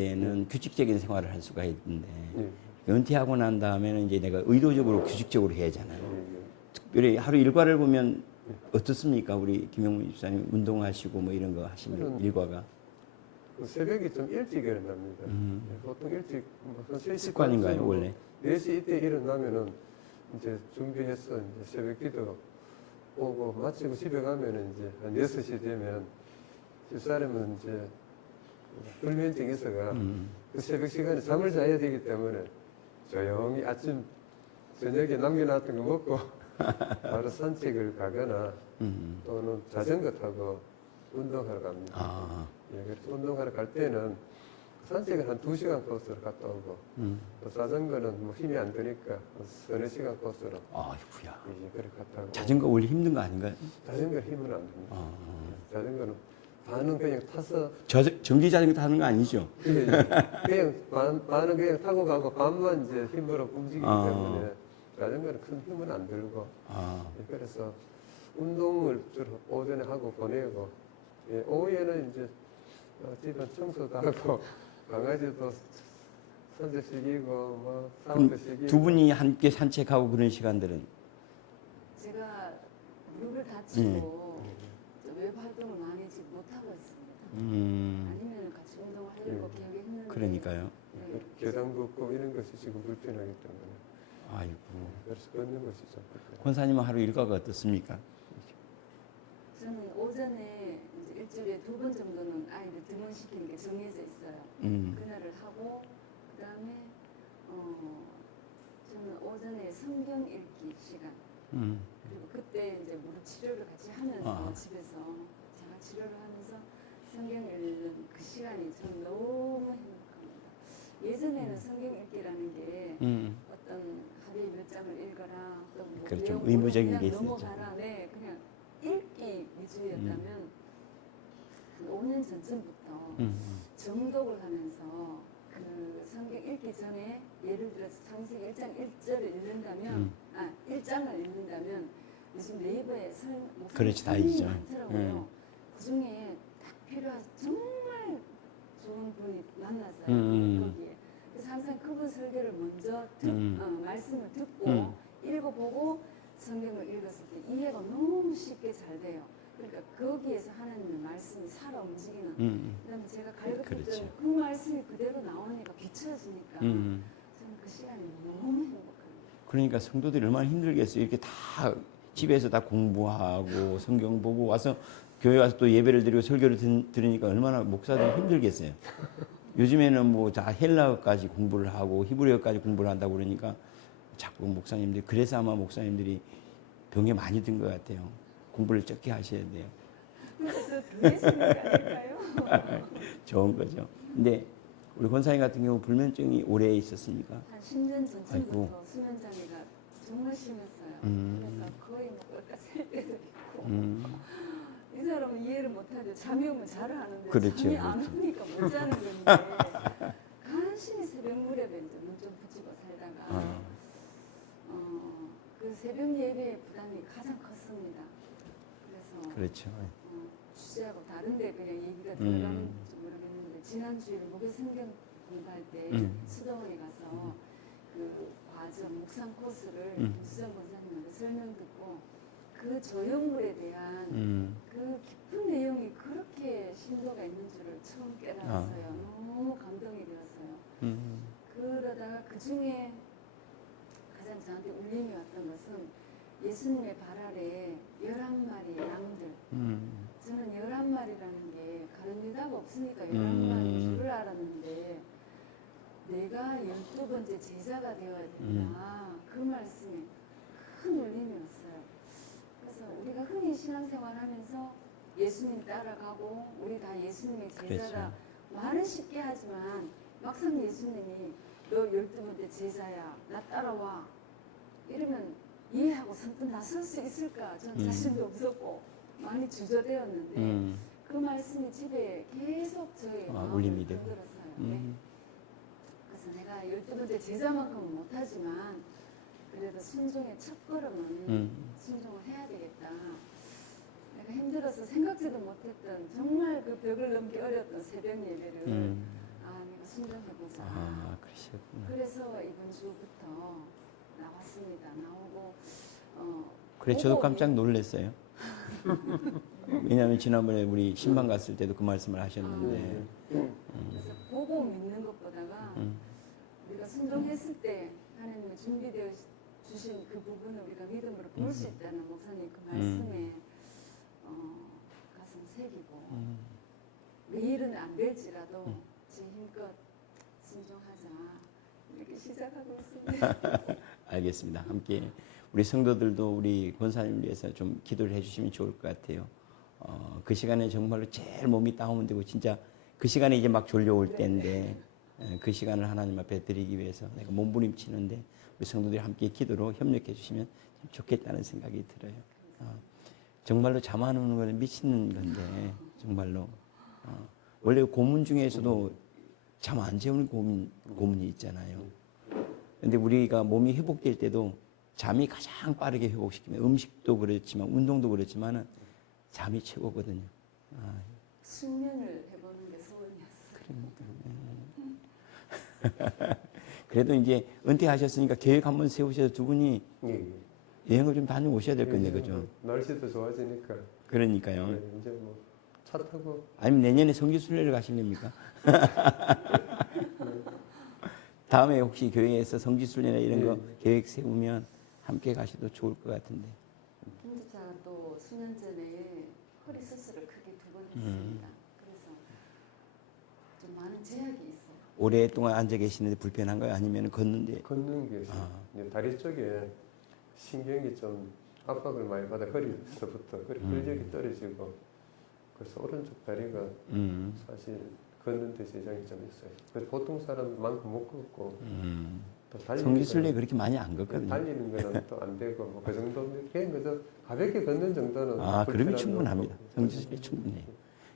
때는 규칙적인 생활을 할 수가 있는데 예. 은퇴하고 난 다음에는 이제 내가 의도적으로 규칙적으로 해야 하잖아요. 예. 특별히 하루 일과를 보면 어떻습니까? 우리 김영문 집사님 운동하시고 뭐 이런 거 하시면 일과가 그 새벽에 좀 일찍 일어납니다. 예, 보통 일찍 한 3시 습관인가요, 원래? 4시 이때 일어나면은 이제 준비해서 이제 새벽 기도 오고 마치고 집에 가면은 이제 한 6시 되면 집사람은 이제 불면증이 있어가 그 새벽 시간에 잠을 자야 되기 때문에 조용히 아침 저녁에 남겨놨던 거 먹고 바로 산책을 가거나 또는 자전거 타고 운동하러 갑니다. 아, 예, 그래서 운동하러 갈 때는 산책을 한 2시간 코스로 갔다 오고 또 자전거는 뭐 힘이 안 드니까 한 3-4시간 코스로 아이고야. 예, 그렇게 갔다 오고 자전거 원래 힘든 거 아닌가요? 자전거 힘은 안 듭니다. 자전거는 반은 그냥 타서 전기 자전거 타는 거 아니죠? 예, 그냥 반은 그냥 타고 가고 반만 이제 힘으로 움직이기 때문에 자전거는 큰 힘은 안 들고 예, 그래서 운동을 주로 오전에 하고 보내고 예, 오후에는 이제 집안 청소도 하고 강아지도 산책시키고 뭐 사람도 시키고 두 분이 함께 산책하고 그런 시간들은 제가 무릎을 다치고 외부 활동을 많이 지금 못하고 있습니다. 아니면 같이 운동을 하려고 계획했는데 그러니까요. 네. 계단 걷고 이런 것이 지금 불편하기 때문에 아이고. 그래서 걷는 것이 좀 불편해요. 권사님은 하루 일과가 어떻습니까? 저는 오전에 이제 일주일에 2번 정도는 아이들 등원시키는 게 정해져 있어요. 그날을 하고 그 다음에 저는 오전에 성경 읽기 시간 그리고 그때 이제 무릎 치료를 같이 하면서 집에서 제가 치료를 하면서 성경 읽는 그 시간이 저는 너무 행복합니다. 예전에는 성경 읽기라는 게 어떤 하루에 몇 장을 읽어라 또뭐 그렇죠. 의무적인 게 있었죠. 넘어가라 네 그냥 읽기 위주였다면 한 5년 전쯤부터 정독을 하면서 그 성경 읽기 전에 예를 들어서 창세기 1장 1절을 읽는다면 1장을 읽는다면 요즘 네이버에 그렇지, 다 있죠. 많더라고요. 그 중에 딱 필요한 정말 좋은 분이 만났어요. 거기에. 그래서 항상 그분 설교를 먼저 말씀을 듣고 읽어보고 성경을 읽었을 때 이해가 너무 쉽게 잘 돼요. 그러니까 거기에서 하나님의 말씀이 살아 움직이는. 그다음에 제가 갈급했던 그렇죠. 그 말씀이 그대로 나오니까 비춰지니까 저는 그 시간이 너무 행복합니다. 그러니까 성도들이 얼마나 힘들겠어요. 이렇게 다 집에서 다 공부하고 성경 보고 와서 교회 와서 또 예배를 드리고 설교를 들으니까 얼마나 목사들이 힘들겠어요. 요즘에는 뭐 다 헬라어까지 공부를 하고 히브리어까지 공부를 한다고 그러니까 자꾸 목사님들이 그래서 아마 목사님들이 병에 많이 든 것 같아요. 공부를 적게 하셔야 돼요. 그래서 교회 신는 게 아닐까요? 좋은 거죠. 근데 우리 권사님 같은 경우 불면증이 오래 있었습니까? 한 10년 전쯤부터 아이고. 수면장애가 정말 심했어요. 그래서 거의 뭐 끝까지 살 때도 있고 이 사람은 이해를 못하죠. 잠이 오면 자를 하는데 그렇죠, 잠이 안 그렇죠. 오니까 못 자는 건데 간신히 새벽 무렵에 이제 눈 좀 붙이고 살다가 그 새벽 예배의 부담이 가장 컸습니다. 그래서 그렇죠. 주제하고 다른데 그냥 얘기가 들어가는지 모르겠는데 지난주에 목요 성경 공부할 때 수도원에 가서 그 과정 묵상 코스를 김수정 권사님한테 설명 듣고 그 조형물에 대한 그 깊은 내용이 그렇게 심도가 있는 줄을 처음 깨달았어요. 너무 감동이 되었어요. 그러다가 그 중에 가장 저한테 울림이 왔던 것은 예수님의 발 아래 11마리의 양들. 저는 11마리라는 게 가룟 유다가 없으니까 11마리인 줄을 알았는데 내가 12번째 제자가 되어야 된다. 그 말씀에 큰 울림이 왔어요. 그래서 우리가 흔히 신앙생활 하면서 예수님 따라가고 우리 다 예수님의 제자다. 말은 쉽게 하지만 막상 예수님이 너 12번째 제자야. 나 따라와. 이러면 이해하고 선뜻 나설 수 있을까? 전 자신도 없었고 많이 주저되었는데 그 말씀이 집에 계속 저의 마음을 흔들었어요. 네. 그래서 내가 12번째 제자만큼은 못하지만 그래도 순종의 첫걸음은 순종을 해야 되겠다. 내가 힘들어서 생각지도 못했던 정말 그 벽을 넘기 어려웠던 새벽 예배를 내가 순종해보자. 그러셨구나. 그래서 이번 주부터 나왔습니다. 나오고 그래 저도 보고 깜짝 놀랐어요. 왜냐하면 지난번에 우리 신방 갔을 때도 그 말씀을 하셨는데 그래서 보고 믿는 것보다가 우리가 순종했을 때 하나님의 준비되어 주신 그 부분을 우리가 믿음으로 볼 수 있다는 목사님 그 말씀에 가슴 새기고 내일은 안 될지라도 제 힘껏 순종하자 이렇게 시작하고 있습니다. 알겠습니다. 함께 우리 성도들도 우리 권사님을 위해서 좀 기도를 해주시면 좋을 것 같아요. 그 시간에 정말로 제일 몸이 다운되고 진짜 그 시간에 이제 막 졸려올 때인데 그 시간을 하나님 앞에 드리기 위해서 내가 몸부림치는데 우리 성도들이 함께 기도로 협력해 주시면 참 좋겠다는 생각이 들어요. 정말로 잠 안 오는 건 미치는 건데 정말로 원래 고문 중에서도 잠 안 재우는 고문이 있잖아요. 근데 우리가 몸이 회복될 때도 잠이 가장 빠르게 회복시키면 음식도 그렇지만 운동도 그렇지만은 잠이 최고거든요. 숙면을 해보는 게 소원이었어요. 그래도 이제 은퇴하셨으니까 계획 한번 세우셔서 두 분이 예. 여행을 좀 다녀오셔야 될 건데 예, 그죠? 뭐 날씨도 좋아지니까 그러니까요. 네, 이제 뭐 차 타고 아니면 내년에 성지순례를 가실랍니까? 다음에 혹시 교회에서 성지순례나 이런 거 계획 세우면 함께 가셔도 좋을 것 같은데. 김지차가 또 수년 전에 허리 수술을 크게 두 번 했습니다. 그래서 좀 많은 제약이 있어요. 오랫동안 앉아 계시는데 불편한가요? 아니면 걷는데? 걷는 게 이제 다리 쪽에 신경이 좀 압박을 많이 받아 허리에서부터 허리 근력이 떨어지고 그래서 오른쪽 다리가 사실 걷는 데 지장이 좀 있어요. 그래서 보통 사람만큼 못 걷고 또 달리는 성지순례 거는 그렇게 많이 안 걷거든요. 달리는 거는 또 안 되고 뭐 그 정도 그냥 그저 가볍게 걷는 정도는 그러면 불편함이 충분합니다. 없고. 성지순례 충분해요.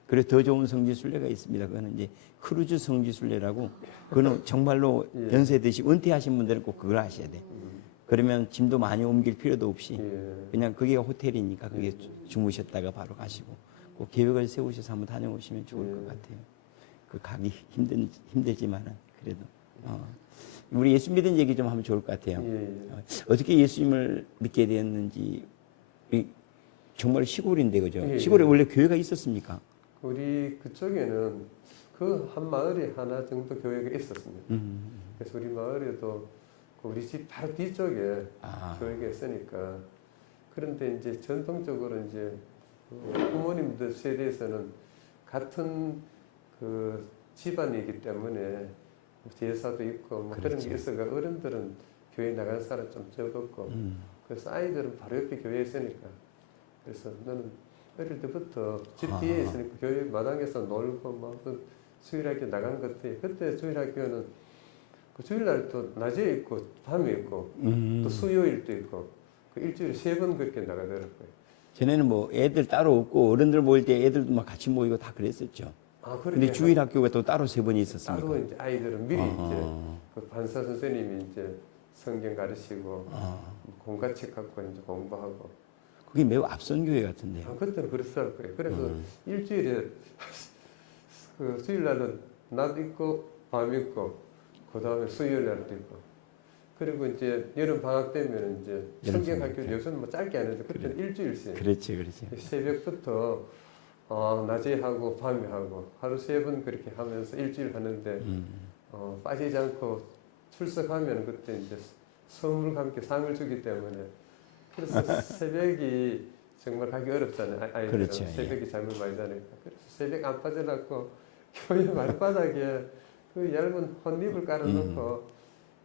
그래서 더 좋은 성지순례가 있습니다. 그거는 이제 크루즈 성지순례라고 그거는 정말로 예. 연세 드시고 은퇴하신 분들은 꼭 그걸 하셔야 돼. 그러면 짐도 많이 옮길 필요도 없이 예. 그냥 그게 호텔이니까 그게 주무셨다가 바로 가시고 그 계획을 세우셔서 한번 다녀오시면 좋을 것 같아요. 그 가기 힘들지만은 그래도 우리 예수 믿은 얘기 좀 하면 좋을 것 같아요. 예. 어떻게 예수님을 믿게 되었는지 정말 시골인데 그죠? 예, 예. 시골에 원래 교회가 있었습니까? 우리 그쪽에는 그 한 마을에 하나 정도 교회가 있었습니다. 그래서 우리 마을에도 그 우리 집 바로 뒤쪽에 교회가 있으니까 그런데 이제 전통적으로 이제 부모님들 세대에서는 같은 그 집안이기 때문에 제사도 있고 뭐 그런 게 있어가 어른들은 교회 나가는 사람 좀 적었고 그래서 아이들은 바로 옆에 교회에 있으니까 그래서 나는 어릴 때부터 집 뒤에 있으니까 교회 마당에서 놀고 막 주일학교 나간 것들 그때 주일학교는 그 주일날 또 낮에 있고 밤에 있고 또 수요일도 있고 그 일주일에 3번 그렇게 나가더라고요. 전에는 뭐 애들 따로 없고 어른들 모일 때 애들도 막 같이 모이고 다 그랬었죠. 근데 주일 학교가 또 따로 3번이 있었습니까? 따로 이제 아이들은 미리 이제 그 반사 선생님이 이제 성경 가르치고 공과책 갖고 이제 공부하고 그게 매우 앞선 교회 같은데요. 그때는 그랬을 거예요. 그래서 일주일에 그 주일날은 낮 있고 밤 있고 그 다음에 수요일 날도 있고 그리고 이제 여름 방학 되면 이제 성경 학교 요새는 뭐 짧게 하는데 그때는 일주일씩 그렇지. 새벽부터 낮에 하고 밤에 하고 하루 3번 그렇게 하면서 일주일 하는데 빠지지 않고 출석하면 그때 이제 선물과 함께 상을 주기 때문에 그래서 새벽이 정말 가기 어렵잖아요. 아이들은 그렇죠, 새벽에 잠을 많이 자니까 그래서 새벽 안 빠져갖고 교회 말바닥에 그 얇은 헌잎을 깔아놓고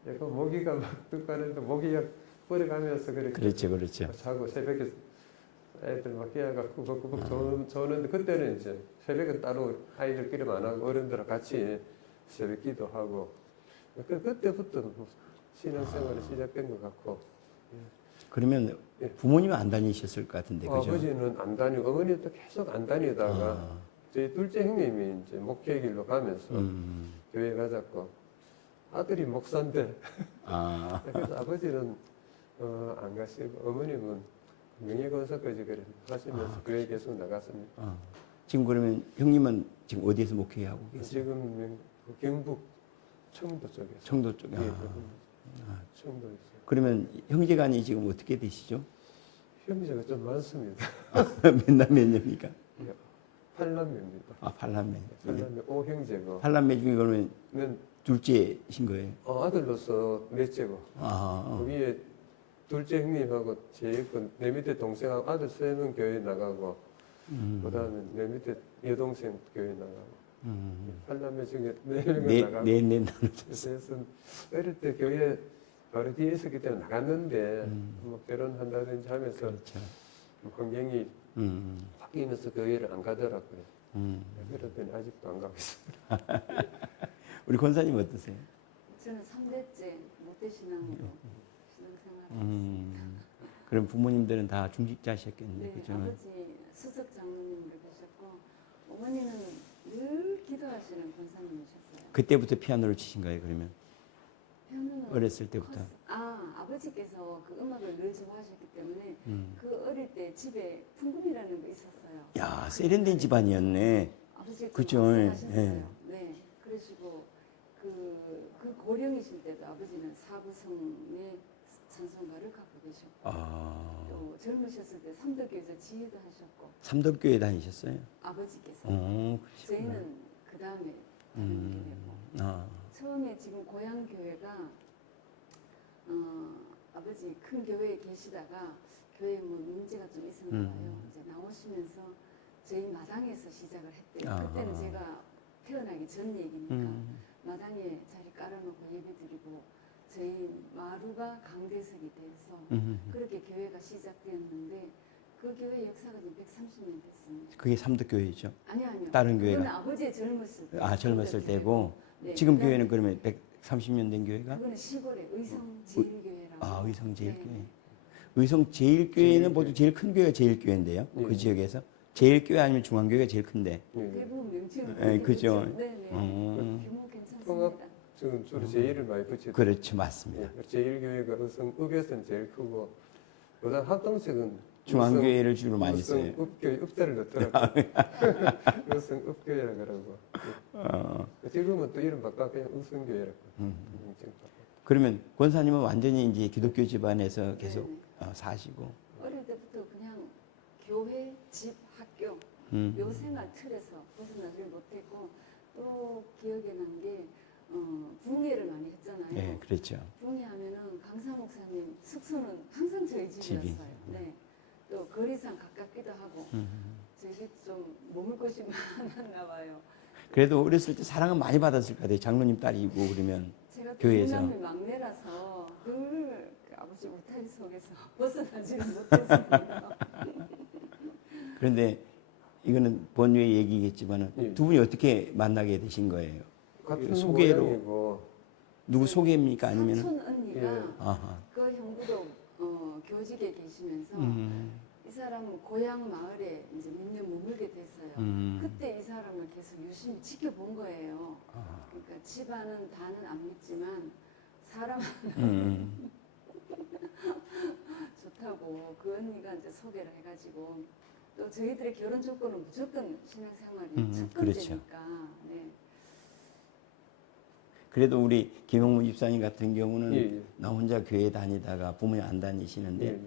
그 모기가 막 뚝 가는데 모기약 뿌려가면서 그렇게 그렇죠. 자고 새벽에 애들 막 깨어갖고 꾸벅꾸벅 저는데 그때는 이제 새벽은 따로 아이들끼리만 안 하고 어른들하고 같이 새벽 기도하고 그때부터 신앙생활이 시작된 것 같고 그러면 부모님은 안 다니셨을 것 같은데 그죠? 아버지는 안 다니고 어머니도 계속 안 다니다가 저희 둘째 형님이 이제 목회 길로 가면서 교회 가자고 아들이 목사인데 그래서 아버지는 안 가시고 어머님은 명예건설까지 그래 하시면서 교회 계속 나갔습니다. 지금 그러면 형님은 지금 어디에서 목회하고 계세요? 지금 경북 청도 쪽에서. 청도 쪽에. 예, 아. 청도에서. 그러면 형제간이 지금 어떻게 되시죠? 형제가 좀 많습니다. 몇남 몇 녀입니까? 8남매입니다. 아, 팔남매. 8남매 5형제고. 팔남매 중에 그러면 는 둘째신 거예요? 아들로서 넷째고. 아, 그 위에 둘째 형님하고 제일 내 밑에 동생하고 아들 3명 교회 나가고 그다음에 내 밑에 여동생 교회 나가고 8남매 중에 4명은 나가고 네. 그래서 어릴 때 교회 바로 뒤에 있었기 때문에 나갔는데 뭐 결혼한다든지 하면서 그렇죠. 환경이 바뀌면서 교회를 안 가더라고요. 그랬더니 아직도 안 가고 있습니다. 우리 권사님 어떠세요? 저는 3대째 모태신앙으로 신앙생활을 했습니다. 그럼 부모님들은 다 중직자셨겠네요. 네, 그죠? 아버지 수석 장로님으로 계셨고 어머니는 늘 기도하시는 권사님이셨어요. 그때부터 피아노를 치신 거예요, 그러면? 피아노는 어렸을 때부터? 아버지께서 그 음악을 늘 좋아하셨기 때문에 그 어릴 때 집에 풍금이라는 거 있었어요. 야, 세련된 집안이었네. 아버지가 그죠? 하셨어요. 예. 네, 그러시고 그 고령이실 때도 아버지는 사부성의 찬송가를 갖고 계셨고 아, 또 젊으셨을 때 삼덕교에서 지휘도 하셨고 삼덕교회 다니셨어요? 아버지께서 그러시구나. 저희는 그 다음에 다니게 되고 아, 처음에 지금 고향 교회가 아버지 큰 교회에 계시다가 교회에 뭐 문제가 좀 있었나 봐요. 이제 나오시면서 저희 마당에서 시작을 했대요. 아하. 그때는 제가 태어나기 전 얘기니까 마당에 자리 깔아놓고 예배드리고 저희 마루가 강대석이 돼서 그렇게 교회가 시작되었는데 그 교회 역사가 지금 130년 됐습니다. 그게 삼덕교회죠? 아니요. 다른 그건 교회가? 아버지의 젊었을 때. 아, 젊었을 때고. 네, 지금 그다음에 교회는 그러면 130년 된 교회가? 그거는 시골의 의성제일교회라고. 아, 의성제일교회. 네. 의성제일교회는 보통 제일 큰 교회가 제일교회인데요. 그 예. 지역에서. 제일교회 아니면 중앙교회가 제일 큰데. 예. 대부분 명칭은 예, 그죠. 네네. 음. 규모 괜찮습니다. 통합 지금 주로 제일을 많이 붙이죠. 그렇죠, 맞습니다. 제일교회가 의성읍에서는 제일 크고 그다음 합동식은 중앙교회를 주로 많이 써요. 읍교회 읍자를 넣더라고요. 의성읍교회라 그러고 지금은 또 이름 바꿔 그냥 의성교회라고 명칭 바꿔. 그러면 권사님은 완전히 이제 기독교 집안에서 계속 네네. 사시고. 어릴 때부터 그냥 교회, 집, 학교 요 생활 틀에서 벗어나질 못했고 또 기억에 난 게 붕예를 많이 했잖아요. 네, 그렇죠. 붕예 하면은 강사 목사님 숙소는 항상 저희 집이었어요. 네. 또 거리상 가깝기도 하고 저희 집 좀 머물 곳이 많았나 봐요. 그래도 어렸을 때 사랑은 많이 받았을 것 같아요. 장로님 딸이고 그러면. 제가 교회에서. 동남미 막내라서 늘 아버지 울타리 속에서 벗어나지는 못했습니다. 그런데 이거는 본유의 얘기겠지만 예. 두 분이 어떻게 만나게 되신 거예요? 같은 소개로. 모양이고 누구 소개입니까? 아니면? 사촌 언니가 예. 아하. 그 형부도 교직에 계시면서 이 사람은 고향 마을에 이제 몇 년 머물게 됐어요. 그때 이 사람을 계속 유심히 지켜본 거예요. 그러니까 집안은 다는 안 믿지만 사람은 좋다고 그 언니가 이제 소개를 해가지고 또 저희들의 결혼 조건은 무조건 신앙생활이 첫 그렇죠. 번째니까. 네. 그래도 우리 김용문 집사님 같은 경우는 예. 나 혼자 교회 다니다가 부모님 안 다니시는데 예.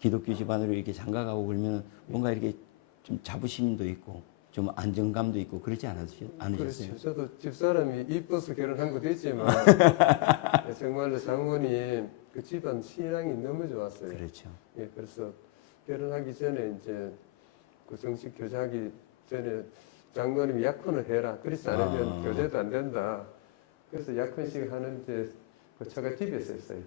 기독교 집안으로 이렇게 장가가고 그러면 뭔가 이렇게 좀 자부심도 있고 좀 안정감도 있고 그러지 않으셨어요? 그렇죠. 저도 집사람이 이뻐서 결혼한 것도 있지만 정말로 장모님 그 집안 신앙이 너무 좋았어요. 그렇죠. 예, 그래서 결혼하기 전에 이제 그 정식 교제하기 전에 장모님이 약혼을 해라. 그렇지 않으면 교제도 안 된다. 그래서 약혼식 하는데 그 제가 집에서 했어요.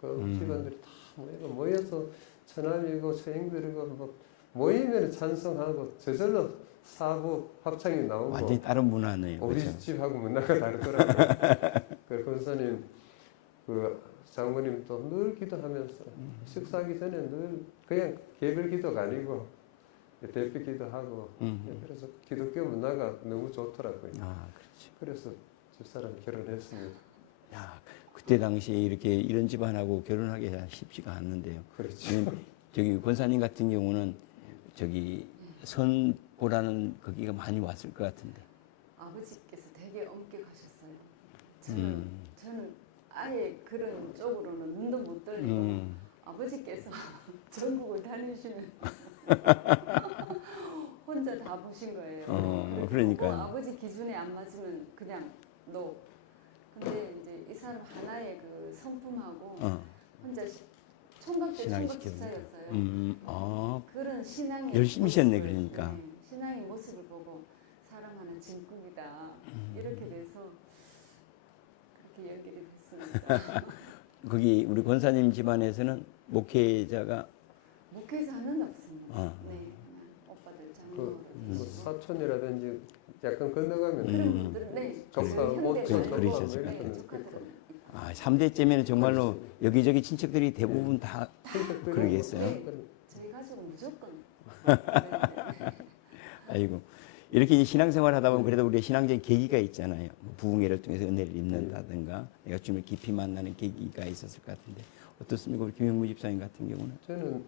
그 집안들이 다 모여서 처남이고 처형들이고 뭐 모이면 찬송하고 저절로 사부 합창이 나오고 완전히 다른 문화네요. 우리 그렇죠? 집하고 문화가 다르더라고요. 그 권사님, 그 장모님 또 늘 기도하면서 식사하기 전에 늘 그냥 개별 기도가 아니고 대표 기도하고 그래서 기독교 문화가 너무 좋더라고요. 아, 그렇죠. 그래서 집사람 결혼했습니다. 야, 그때 당시에 이렇게 이런 집안하고 결혼하기가 쉽지가 않는데요. 그렇죠. 왜냐면 저기 권사님 같은 경우는 저기 선보라는 거기가 많이 왔을 것 같은데. 아버지께서 되게 엄격하셨어요. 저는 아예 그런 쪽으로는 눈도 못 돌리고 아버지께서 전국을 다니시면 혼자 다 보신 거예요. 그러니까요. 아버지 기준에 안 맞으면 그냥 너. 근데 이제 이 사람 하나의 그 성품하고 혼자 총각 때 신앙이 총각 시켜준다. 집사였어요. 그런 신앙의 열심히셨네, 모습을, 그러니까. 네, 신앙의 모습을 보고 사랑하는 진국이다 이렇게 돼서 그렇게 얘기를 했습니다. 거기 우리 권사님 집안에서는 목회자가 목회자는 없습니다. 아. 네, 그냥 오빠들 장로. 뭐 사촌이라든지 약간 건너가면 그런 분들은 네, 조카 못 그러셨을 것 네, 같아요. 조카들은 아, 3대째면 정말로 여기저기 친척들이 대부분 다 친척들은 그러겠어요. 네, 저희 가족은 무조건. 네. 아이고. 이렇게 이제 신앙생활 하다 보면 그래도 우리의 신앙적인 계기가 있잖아요. 뭐 부흥회를 통해서 은혜를 입는다든가 내가 주님을 깊이 만나는 계기가 있었을 것 같은데 어떻습니까? 우리 김영무 집사님 같은 경우는? 저는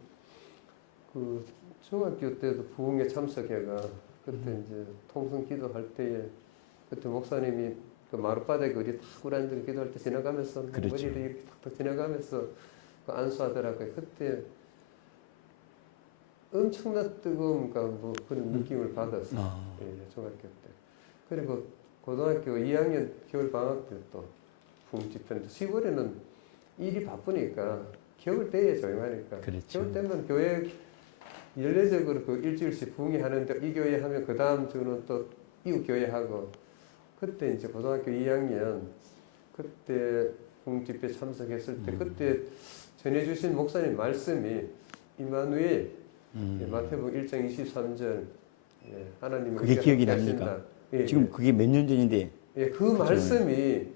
그 중학교 때도 부흥회 참석해가 그때 이제 통성 기도할 때에 그때 목사님이 그 마룻바닥에 어디 탁 앉아 기도할 때 지나가면서 그렇죠. 머리를 이렇게 탁탁 지나가면서 그 안수하더라고요. 그때 엄청난 뜨거움과 뭐 그런 느낌을 받았어요. 예, 중학교 때. 그리고 고등학교 2학년 겨울 방학 때 또 부흥 집회인데 10월에는 일이 바쁘니까 겨울 때에 조용하니까 그렇죠. 겨울 때면 교회 연례적으로 그 일주일씩 부흥회 하는데 이 교회 하면 그 다음 주는 또 이웃 교회 하고 그때 이제 고등학교 2학년 그때 부흥 집회 참석했을 때 그때 전해주신 목사님 말씀이 이마누엘 예, 마태복음 1장 23절 예, 하나님이 그게 기억이 납니까? 예, 지금 그게 몇 년 전인데 예, 그 말씀이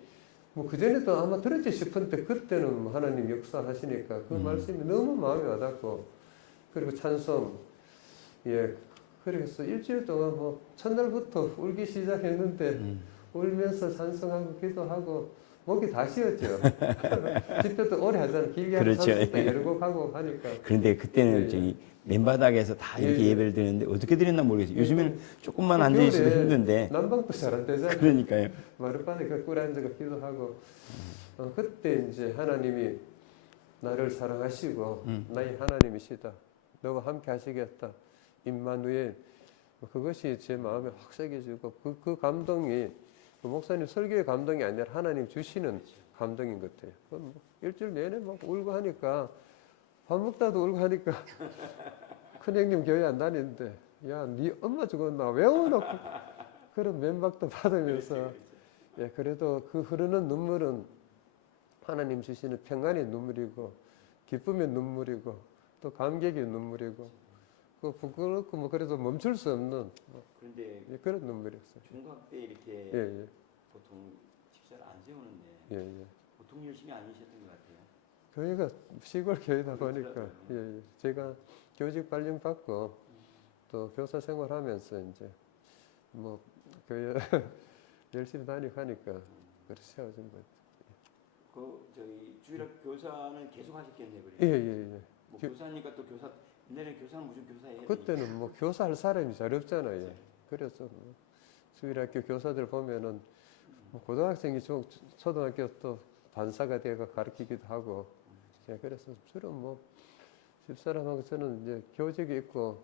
뭐 그전에도 아마 들었지 싶은데 그때는 뭐 하나님 역사하시니까 그 말씀이 너무 마음에 와닿고 그리고 찬송 예 그래서 일주일 동안 뭐 첫날부터 울기 시작했는데 울면서 찬송하고 기도하고 목이 다 쉬었죠. 집회도 오래 하잖아요. 길게 하면 그렇죠. 30분 여러 곡 하고 하니까 그런데 그때는 예, 저기 맨바닥에서 다 이렇게 예. 예배를 드리는데 어떻게 드렸나 모르겠어요. 요즘에는 조금만 그 앉아 있어도 겨울에 힘든데 난방도 잘 안 되잖아요. 그러니까요. 마룻바닥에 꿇어 앉아서 기도하고 그때 이제 하나님이 나를 사랑하시고 나의 하나님이시다. 너와 함께 하시겠다. 임마누엘 그것이 제 마음에 확 새겨지고 그 감동이 그 목사님 설교의 감동이 아니라 하나님 주시는 감동인 것 같아요. 뭐 일주일 내내 막 울고 하니까 밥 먹다도 울고 하니까 큰 형님 교회 안 다니는데 야, 네 엄마 죽었나 외워놓고 그런 면박도 받으면서 예, 그래도 그 흐르는 눈물은 하나님 주시는 평안의 눈물이고 기쁨의 눈물이고 또 감격의 눈물이고 그 부끄럽고 뭐 그래도 멈출 수 없는 그런데 예, 그런 눈물이었어요. 중각 때 이렇게 예, 예, 보통 집사를 안 세우는데 예, 예. 보통 열심히 안 하셨던 것 같아요. 교회가 시골 교회다 보니까 예, 예. 제가 교직 발령 받고 또 교사 생활하면서 이제 뭐 교회 열심히 다니고 하니까 그렇게 세워진 거죠. 그 저희 주일학 교사는 계속 하셨겠네요, 그래요. 예, 예, 예. 뭐 교사니까 또 교사 옛날에 교사는 무슨 교사예요? 그때는 뭐 교사할 사람이 잘 없잖아요. 그래서 뭐 주일학교 교사들 보면은 뭐 고등학생이 초등학교 또 반사가 돼가 가르치기도 하고 예, 그래서 주로 뭐 집사람하고 저는 이제 교직이 있고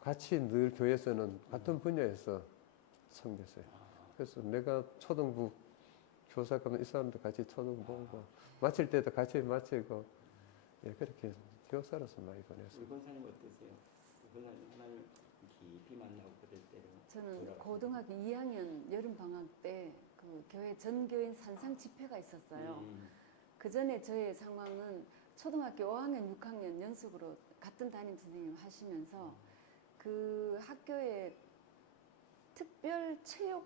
같이 늘 교회에서는 같은 분야에서 섬겼어요. 그래서 내가 초등부 교사 가면 이 사람도 같이 초등부 보고 마칠 때도 같이 마치고 예, 그렇게 교사로서 많이 보냈어요. 우리 권사님 어떠세요? 권사님 하나님 깊이 만나고 그럴 때는 저는 고등학교 2학년 여름 방학 때 그 교회 전교인 산상 집회가 있었어요. 그 전에 저의 상황은 초등학교 5학년, 6학년 연속으로 같은 담임 선생님 하시면서 그 학교에 특별 체육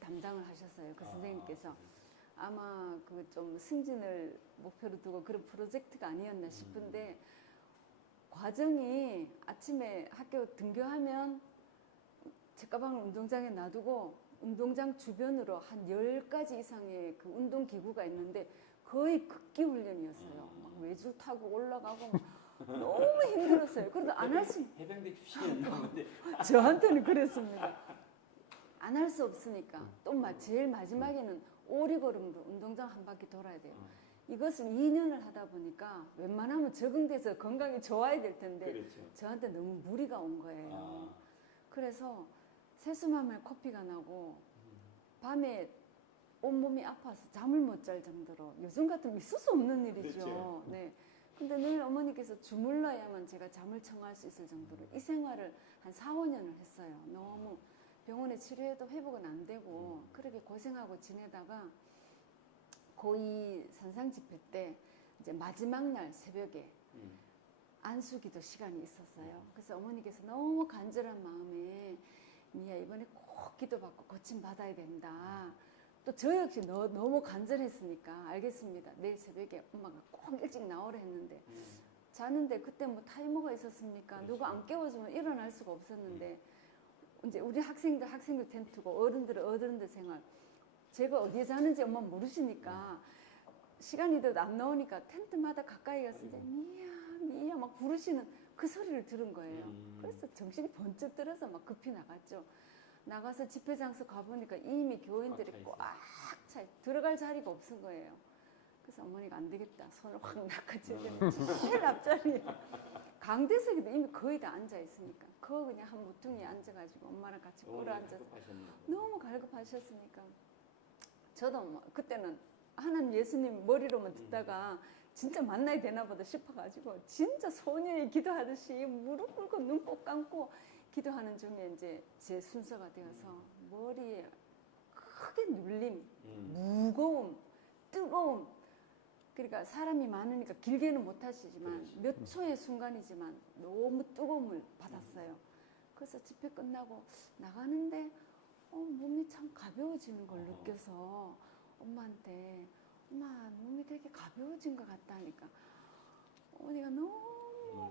담당을 하셨어요. 그 선생님께서 아마 그 좀 승진을 목표로 두고 그런 프로젝트가 아니었나 싶은데 과정이 아침에 학교 등교하면 책가방을 운동장에 놔두고 운동장 주변으로 한 10가지 이상의 그 운동기구가 있는데 거의 극기 훈련이었어요. 막 외줄 타고 올라가고 막 너무 힘들었어요. 그래도 안 할 수 해병대 출신이었나 본데 저한테는 그랬습니다. 안 할 수 없으니까 또 제일 마지막에는 오리걸음으로 운동장 한 바퀴 돌아야 돼요. 이것을 2년을 하다 보니까 웬만하면 적응돼서 건강이 좋아야 될 텐데 그렇죠. 저한테 너무 무리가 온 거예요. 아. 그래서 세수하면 코피가 나고 밤에 온몸이 아파서 잠을 못 잘 정도로 요즘 같으면 있을 수 없는 일이죠. 그렇죠. 네. 근데 늘 어머니께서 주물러야만 제가 잠을 청할 수 있을 정도로 이 생활을 한 4, 5년을 했어요. 너무 병원에 치료해도 회복은 안 되고 그렇게 고생하고 지내다가 고2 선상 집회 때 이제 마지막 날 새벽에 안수기도 시간이 있었어요. 그래서 어머니께서 너무 간절한 마음에 미야 이번에 꼭 기도받고 고침 받아야 된다. 또 저 역시 너무 간절했으니까 알겠습니다. 내일 새벽에 엄마가 꼭 일찍 나오라 했는데 자는데 그때 뭐 타이머가 있었습니까? 누가 안 깨워주면 일어날 수가 없었는데 이제 우리 학생들 텐트고 어른들 생활. 제가 어디에 자는지 엄마 모르시니까 시간이 더 안 나오니까 텐트마다 가까이 가서 이제 미야 막 부르시는 그 소리를 들은 거예요. 그래서 정신이 번쩍 들어서 막 급히 나갔죠. 나가서 집회 장소 가보니까 이미 교인들이 꽉 차 들어갈 자리가 없은 거예요. 그래서 어머니가 안 되겠다. 손을 확 낚아채더니 제일 앞자리에 강대석에도 이미 거의 다 앉아 있으니까 그거 그냥 한 무퉁이에 앉아가지고 엄마랑 같이 꿇어 앉아서 너무 갈급하셨으니까 저도 뭐 그때는 하나님 예수님 머리로만 듣다가 진짜 만나야 되나 보다 싶어가지고 진짜 소녀의 기도하듯이 무릎 꿇고 눈 꼭 감고 기도하는 중에 이제 제 순서가 되어서 머리에 크게 눌림, 무거움, 뜨거움. 그러니까 사람이 많으니까 길게는 못 하시지만 몇 초의 순간이지만 너무 뜨거움을 받았어요. 그래서 집회 끝나고 나가는데 몸이 참 가벼워지는 걸 느껴서 엄마한테 엄마 몸이 되게 가벼워진 것 같다니까 어머니가 너무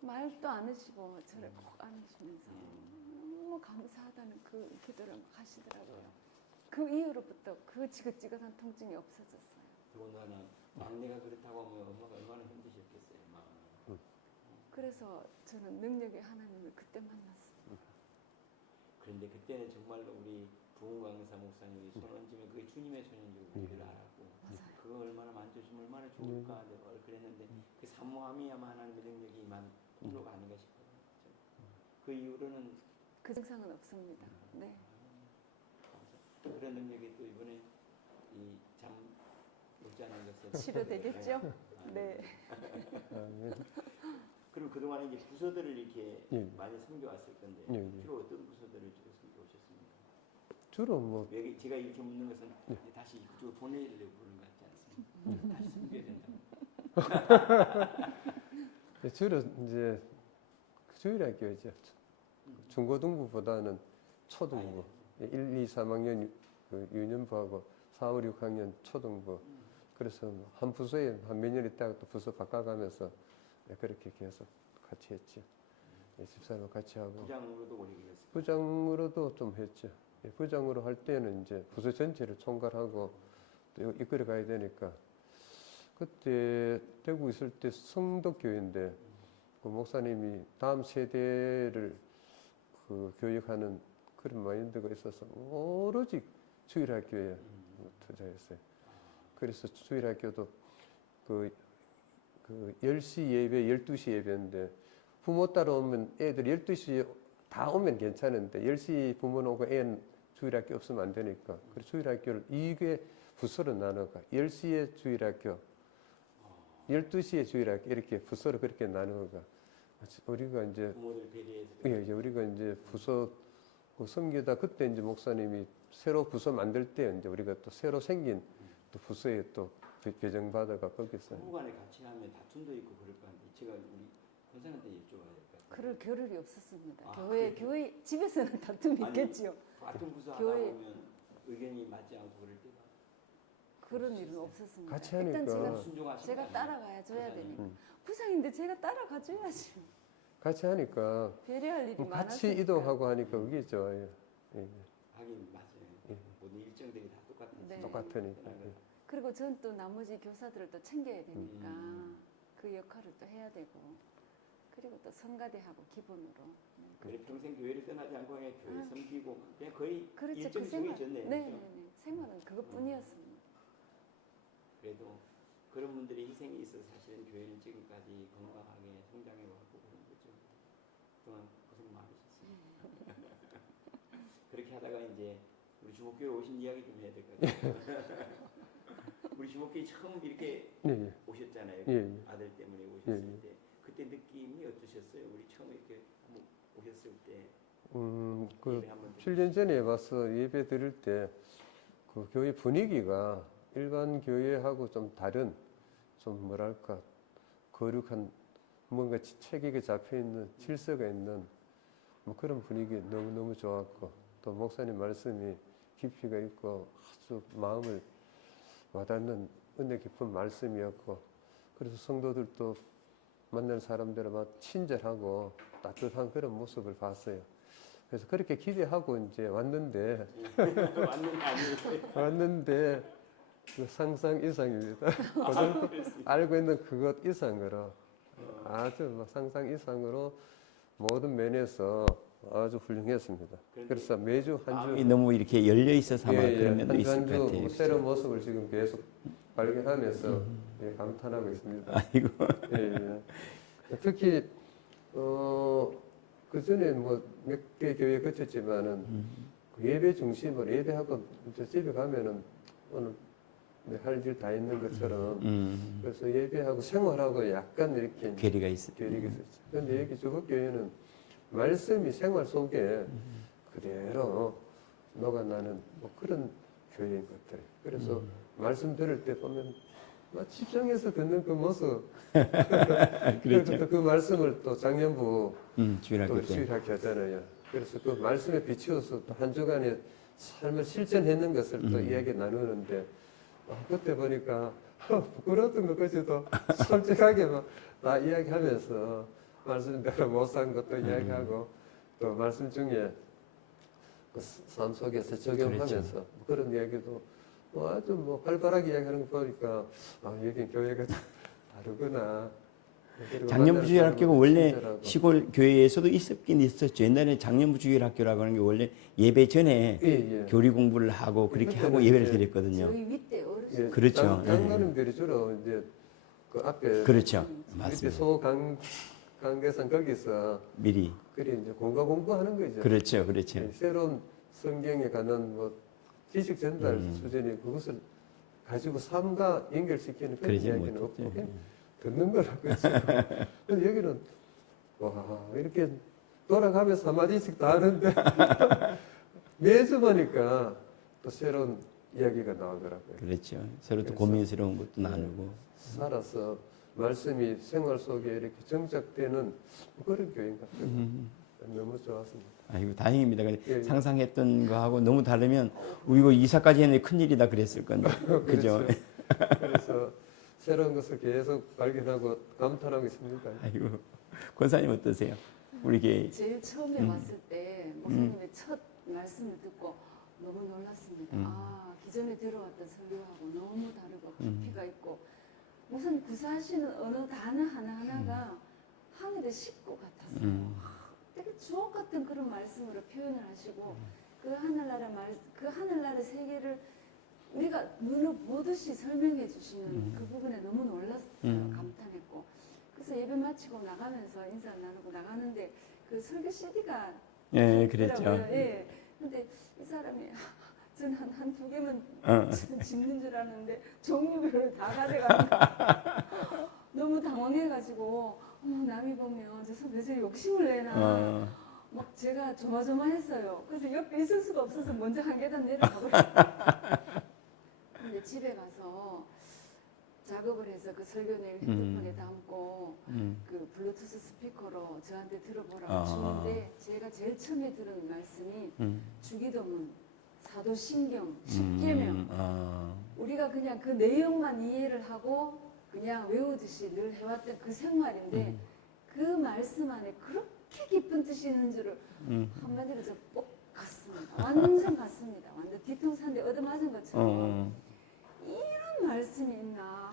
말도 안 하시고 저를 꼭 안으시면서 너무 감사하다는 그 기도를 막 하시더라고요. 그 이후로부터 그 지긋지긋한 통증이 없어졌어요. 더군다나 막내가 그렇다고 하면 엄마가 얼마나 힘드셨겠어요. 마음이. 그래서 저는 능력의 하나님을 그때 만났습니다. 그런데 그때는 정말로 우리 부흥강사 목사님이 손 얹으면 그게 주님의 손인 줄 우리를 알았고 맞아요. 그거 얼마나 만져주면 얼마나 좋을까 내가 그랬는데 그 사모함이야만 하나님의 능력이 임한 공로가 아닌가 싶어요. 그 이후로는 그 증상은 없습니다. 네. 그런 능력이 또 이번에 이 잠 못지 않은 것을 치료되겠죠? 네. 그럼 그동안에 이제 부서들을 이렇게 예. 많이 섬겨왔을 건데 예. 주로 어떤 부서들을 주로 섬겨오셨습니까? 주로 뭐 왜 제가 이렇게 묻는 것은 이제 다시 그쪽으로 보내려고 그러는 것 같지 않습니까? 다시 섬겨야 된다고. 주로 이제 주일학교죠. 중고등부보다는 초등부, 1, 2, 3학년 그 유년부하고 4, 5, 6학년 초등부. 그래서 한 부서에 한 몇 년 있다가 또 부서 바꿔가면서 그렇게 계속 같이 했죠. 집사람 같이 하고. 부장으로도 오래 계셨어요. 부장으로도 좀 했죠. 부장으로 할 때는 이제 부서 전체를 총괄하고 또 이끌어 가야 되니까 그때 대구 있을 때 성덕교회인데 그 목사님이 다음 세대를 그 교육하는 그런 마인드가 있어서 오로지 주일학교에 투자했어요. 그래서 주일학교도 그 10시 예배, 12시 예배인데 부모 따라오면 애들 12시에 다 오면 괜찮은데 10시 부모 오고 애는 주일학교 없으면 안 되니까 그래서 주일학교를 2개 부서로 나눠가 10시에 주일학교, 12시에 주일학교 이렇게 부서로 그렇게 나누어가 우리가 이제 부모들 배려해서 예, 우리가 이제 부서 섬기다 그때 이제 목사님이 새로 부서 만들 때 이제 우리가 또 새로 생긴 또 부서에 또 배정받아가 거기서 부부간에 같이 하면 다툼도 있고 그럴 거 아닌데 제가 우리 권사한테 여쭤봐야 될 것 같아요. 그럴 겨를이 없었습니다. 아, 교회 집에서는 다툼이 아니, 있겠지요. 같은 부서 하다 교회- 보면 의견이 맞지 않고 그럴 때가 그런 일은 없었습니다. 같이 일단 하니까. 순종하시는 제가 거 아니에요? 따라가야 줘야 부장님. 되니까. 부상인데 제가 따라가 줘야지. 같이 하니까 배려할 일이 많아서. 같이 이동하고 하니까 그게 좋아요. 예, 하긴 맞아요. 예. 모든 일정들이 다 똑같은 네. 똑같으니까. 예. 그리고 전 또 나머지 교사들을 또 챙겨야 되니까 음. 그 역할을 또 해야 되고 그리고 또 성가대하고 기본으로. 그래 평생 교회를 떠나지 않고 그냥 교회 아. 섬기고 그냥 거의 그렇죠. 일정이 그 생활. 정해졌네요. 네, 네, 그죠? 네. 생활은 그것뿐이었습니다. 그래도 그런 분들의 희생이 있어서 사실은 교회는 지금까지 건강하게 성장해 왔고 그런 거죠. 그동안 고생 많으셨습니다. 그렇게 하다가 이제 우리 주목교회 오신 이야기 좀 해야 될 것 같아요. 우리 주목교회 처음 이렇게 예, 예. 오셨잖아요. 예, 예. 아들 때문에 오셨을 예, 예. 때 그때 느낌이 어떠셨어요? 우리 처음 이렇게 한번 오셨을 때 그 예배 한번 7년 전에 와서 예배 드릴 때 그 교회 분위기가 일반 교회하고 좀 다른, 좀 뭐랄까 거룩한 뭔가 체계가 잡혀 있는 질서가 있는 뭐 그런 분위기 너무 좋았고, 또 목사님 말씀이 깊이가 있고 아주 마음을 와닿는 은혜 깊은 말씀이었고, 그래서 성도들도 만난 사람들은 막 친절하고 따뜻한 그런 모습을 봤어요. 그래서 그렇게 기대하고 이제 왔는데 왔는데 그 상상 이상입니다. 알고 있는 그것 이상으로 아주 뭐 상상 이상으로 모든 면에서 아주 훌륭했습니다. 그래서 매주 한 마음이 주 너무 이렇게 열려 있어서 아마 그런 면도 있을 것 한 주 같아요. 뭐 새로운 모습을 지금 계속 발견하면서 예, 감탄하고 있습니다. 아이고. 예. 특히 그 전에 뭐 몇 개 교회 거쳤지만은 그 예배 중심으로 예배하고 이제 집에 가면은 오늘 할 일 다 있는 것처럼 그래서 예배하고 생활하고 약간 이렇게 괴리가 있어요. 괴리가 있었죠. 그런데 여기 주복교회는 말씀이 생활 속에 그대로 녹아나는 뭐 그런 교회인 것 같아요. 그래서 말씀 들을 때 보면 막 집중해서 듣는 그 모습. 그렇죠. 또 그 말씀을 또 작년부 주일학교 또 때. 수일학교 하잖아요. 그래서 그 말씀에 비추어서 또 한 주간의 삶을 실천했는 것을 또 이야기 나누는데 그때 보니까 부끄러웠던 것까지도 솔직하게 막 다 이야기하면서 말씀대로 못 산 것도 이야기하고 또 말씀 중에 그 삶 속에서 적용하면서 그렇죠. 그런 이야기도 뭐 아주 뭐 활발하게 이야기하는 거 보니까 여기 교회가 다르구나. 그리고 장년부 주일학교가 만나는 원래 사람은 친절하고. 시골 교회에서도 있었긴 있었죠. 옛날에 장년부 주일학교라고 하는 게 원래 예배 전에 예. 교리 공부를 하고 그렇게 그때는 하고 예배를 이제 드렸거든요. 저희 윗대 어르신 예, 그렇죠. 장로님들이 주로 이제 그 앞에 그렇죠. 밑에 맞습니다. 소강계산 거기서 미리. 그리 이제 공부하는 거죠. 그렇죠. 그렇죠. 예, 새로운 성경에 관한 뭐 지식 전달 수준이 그것을 가지고 삶과 연결시키는 그런 그러지 이야기는 없고 못했죠. 그냥 듣는 거라 그렇죠. 근데 여기는 와 이렇게 돌아가면서 한마디씩 다 하는데 매주 보니까 또 새로운 이야기가 나오더라고요. 그렇죠. 서로 또 그래서- 고민스러운 것도 나누고. 살아서 말씀이 생활 속에 이렇게 정착되는 그런 교인 같아요. 너무 좋았습니다. 아이고 다행입니다. 근데 예. 상상했던 거하고 너무 다르면 이거 이사까지 했는데 큰일이다 그랬을 건데. 그죠? 그렇죠. 그래서 새로운 것을 계속 발견하고 감탄하고 있습니다. 아이고 권사님 어떠세요? 우리 게 제일 처음에 왔을 때 목사님의 첫 말씀을 듣고 너무 놀랐습니다. 기존에 들어왔던 설교하고 너무 다르고 깊이가 있고 무슨 구사하시는 어느 단어 하나하나가 하늘의 식구 같았어요. 되게 주옥 같은 그런 말씀으로 표현을 하시고 그 하늘나라 세계를 우리가 눈을 보듯이 설명해 주시는 그 부분에 너무 놀랐어요. 감탄했고. 그래서 예배 마치고 나가면서 인사 나누고 나가는데 그 설교 CD가 예, 그랬죠. 예. 근데 이 사람이 저는 한두 개만 짓는 줄 알았는데 종류별로 다 가져가는 너무 당황해가지고 남이 보면 저 선배 저 욕심을 내나 막 제가 조마조마했어요. 그래서 옆에 있을 수가 없어서 먼저 한 계단 내려가고 근데 집에 가서 작업을 해서 그 설교 내용 핸드폰에 담고 그 블루투스 스피커로 저한테 들어보라고 주는데 제가 제일 처음에 들은 말씀이 주기도문, 사도신경, 십계명 우리가 그냥 그 내용만 이해를 하고 그냥 외우듯이 늘 해왔던 그 생활인데 그 말씀 안에 그렇게 깊은 뜻이 있는 줄을 한마디로 저 꼭 갔습니다. 완전 갔습니다. 완전 뒤통수한테 얻어맞은 것처럼 이런 말씀이 있나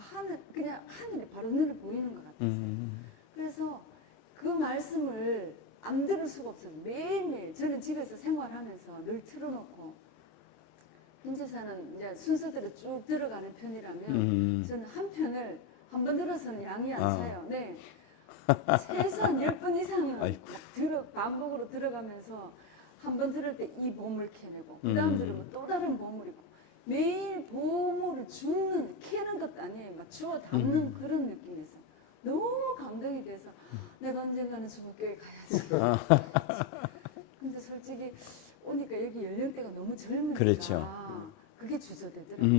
그냥 하늘에 바로 눈에 보이는 것 같았어요. 그래서 그 말씀을 안 들을 수가 없어요. 매일매일 저는 집에서 생활하면서 늘 틀어놓고 김지사는 이제 순서대로 쭉 들어가는 편이라면 저는 한 편을 한 번 들어서는 양이 안 차요. 네. 최소한 10번 이상은 아이고. 반복으로 들어가면서 한 번 들을 때 이 보물 캐내고 그 다음 들으면 또 다른 보물이고 매일 보물을 줍는 캐는 것도 아니에요. 막 주워 담는 그런 느낌에서 너무 감동이 돼서 내가 언젠가는 중학교에 가야지. 근데 솔직히 오니까 여기 연령대가 너무 젊으니까 그렇죠. 그게 주저되더라고요.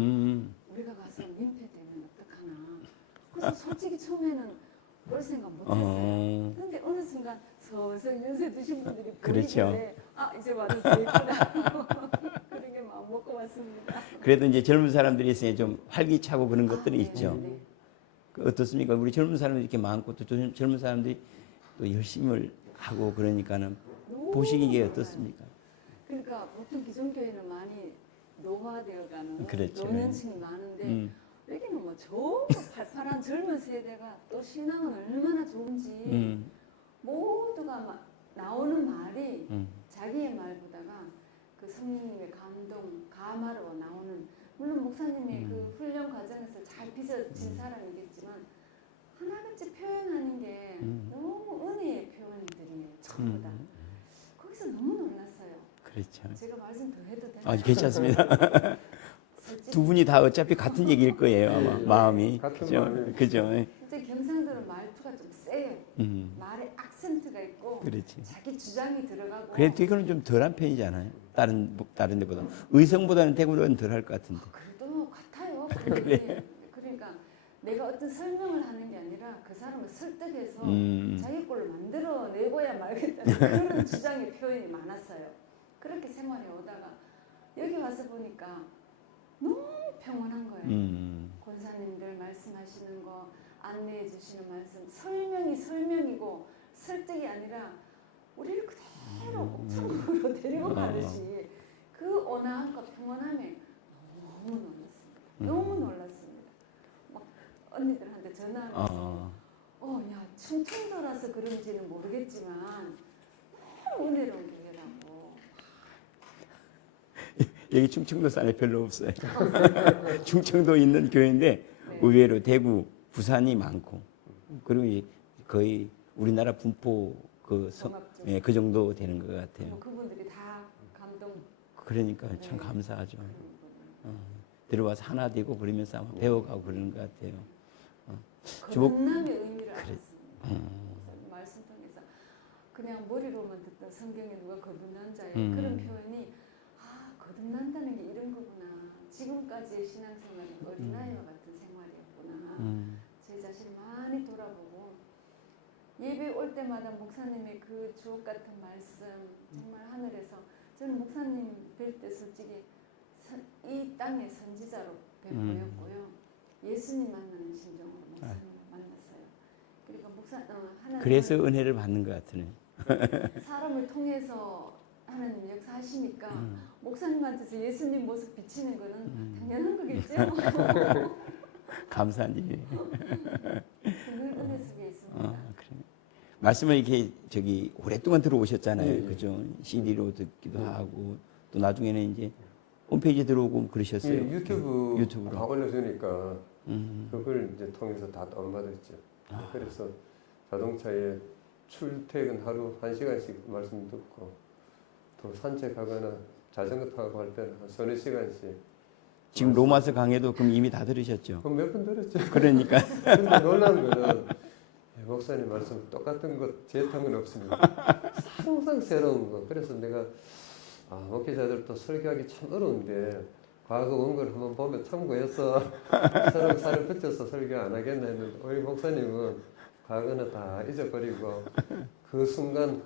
우리가 가서 민폐되면 어떡하나. 그래서 솔직히 처음에는 그럴 생각 못했어요. 근데 어느 순간 서서 연세 드신 분들이 그렇죠. 보이길래 이제 와도 되겠구나. 그런 게 마음 먹고 왔습니다. 그래도 이제 젊은 사람들이 있으니 좀 활기차고 그런 것들이 있죠. 네. 그 어떻습니까? 우리 젊은 사람들이 이렇게 많고 또 젊은 사람들이 또 열심히 하고 그러니까는 보시기에 어떻습니까? 그러니까 보통 기존교회는 많이 노화되어가는 그렇죠. 노년층이 많은데 여기는 뭐 저 팔팔한 젊은 세대가 또 신앙은 얼마나 좋은지 모두가 막 나오는 말이 자기의 말보다가 그 성령님의 감동, 감화로 나오는 물론 목사님의 그 훈련 과정에서 잘 빚어진 사람이겠지만 하나같이 표현하는 게 너무 은혜의 표현들이에요. 전부 다. 거기서 너무 놀랐어요. 그렇죠. 제가 말씀 더 해도 되나요? 괜찮습니다. 솔직히 두 분이 다 어차피 같은 얘기일 거예요, 아마 마음이. 같은 그죠? 마음이. 그죠? 진짜 경상도는 말투가 좀 세요. 말에 악센트가 있고 그렇지. 자기 주장이 들어가고 그래도 대구는 좀 덜한 편이잖아요. 다른 데보다. 의성보다는 대구는 덜할 것 같은데. 그래도 같아요. 그러니까 내가 어떤 설명을 하는 게 아니라 그 사람을 설득해서 자기 꼴을 만들어내고야 말겠다는 그런 주장의 표현이 많았어요. 그렇게 생활해 오다가 여기 와서 보니까 너무 평온한 거예요. 권사님들 말씀하시는 거, 안내해 주시는 말씀, 설명이고 설득이 아니라 우리를 그대로 천국으로 데리고 가듯이 그 온화함과 평온함에 너무 놀랐습니다. 너무 놀랐습니다. 막 언니들한테 전화하면서 야 충청도라서 그런지는 모르겠지만 너무 은혜로운 교회라고. 여기 충청도 산에 별로 없어요. 충청도 있는 교회인데 의외로 대구, 부산이 많고 그리고 거의 우리나라 분포 그 정도 되는 것 같아요. 뭐 그분들이 다 감동. 그러니까 참 감사하죠. 들어와서 하나 되고 그러면서 아마 배워가고 그러는 것 같아요. 거듭남의 의미를 알았습니다. 목사님 말씀 통해서 그냥 머리로만 듣던 성경에 누가 거듭난 자의 그런 표현이 거듭난다는 게 이런 거구나. 지금까지의 신앙생활은 어린아이와 같은 생활이었구나. 제 자신을 많이 돌아보고 예배 올 때마다 목사님의 그 주옥 같은 말씀 정말 하늘에서 저는 목사님 뵐 때 솔직히 이 땅의 선지자로 보였고요. 예수님 만나는 심정으로 목사님을 만났어요. 그러니까 하나님 그래서 은혜를 받는 것 같으네. 사람을 통해서 하나님 역사하시니까 목사님한테서 예수님 모습 비치는 거는 당연한 거겠죠. 감사한 일이에요. 늘 은혜 속에 있습니다. 그래. 말씀을 이렇게 오랫동안 들어오셨잖아요. 그죠? CD로 듣기도 하고 또 나중에는 이제 홈페이지 들어오고 그러셨어요. 유튜브로 다 유튜브로. 올려주니까 그걸 이제 통해서 다 다운받았죠. 그래서 자동차에 출퇴근 하루 1시간씩 말씀 듣고 또 산책하거나 자전거 타고 할 때는 한 서너 시간씩. 지금 로마서 강의도 그럼 이미 다 들으셨죠? 그럼 몇 번 들었죠. 그러니까 근데 놀란 거는 목사님 말씀 똑같은 것 제탄 건 없습니다. 항상 새로운 거. 그래서 내가 목회자들도 설교하기 참 어려운데 과거 원고를 한번 보면 참고해서 서로 살을 붙여서 설교 안 하겠나 했는데 우리 목사님은 과거는 다 잊어버리고 그 순간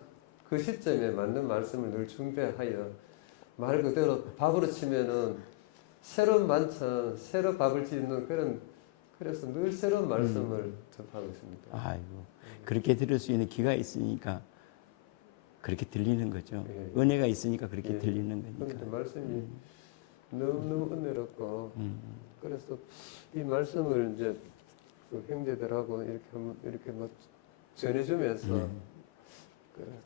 그 시점에 맞는 말씀을 늘 준비하여 말 그대로 밥으로 치면은 새로운 반찬, 새로 밥을 짓는 그래서 늘 새로운 말씀을 접하고 있습니다. 아이고 그렇게 들을 수 있는 기가 있으니까 그렇게 들리는 거죠. 은혜가 있으니까 그렇게 들리는 거니까. 그런데 말씀이 너무 은혜롭고 그래서 이 말씀을 이제 그 형제들하고 이렇게 뭐 전해주면서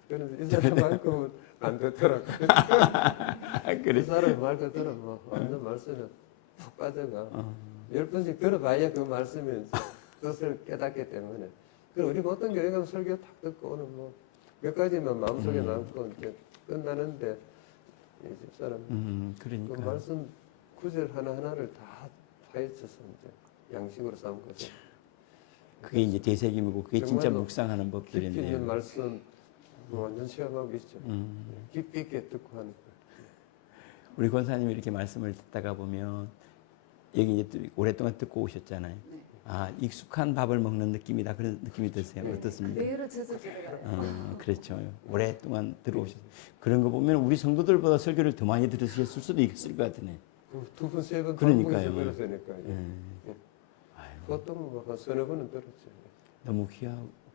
그런데 이 사람만큼은 안 듣더라고. 그 그래. 사람 말 그대로 뭐 완전 말씀에 푹 빠져가. 10번씩 들어봐야 그 말씀의 뜻을 깨닫기 때문에. 그리고 우리 어떤 교회 가면 설교 탁 듣고 오늘 뭐 몇 가지만 마음속에 남고 이제 끝나는데 이 집사람 그 그러니까. 말씀 구절 하나하나를 다 파헤쳐서 이제 양식으로 삼은 거죠. 그게 이제 되새김이고 그게 진짜 정말로 묵상하는 깊이 있는 법들인데요. 말씀 뭐 완전 체험하고 있죠. 깊이 있게 듣고 하는 거예요. 우리 권사님이 이렇게 말씀을 듣다가 보면 여기 이제 또 오랫동안 듣고 오셨잖아요. 네. 아, 익숙한 밥을 먹는 느낌이다. 그런 느낌이 드세요. 네. 어떻습니까? 그대로 젖어 들어가요. 그렇죠. 오랫동안 들어오셨어요. 그런 거 보면 우리 성도들보다 설교를 더 많이 들으셨을 수도 있을 것 같으네. 두 번, 세 번, 그러니까요. 반복해서 들었으니까. 예. 아유, 보통 뭐한 서너 번은 들었죠. 너무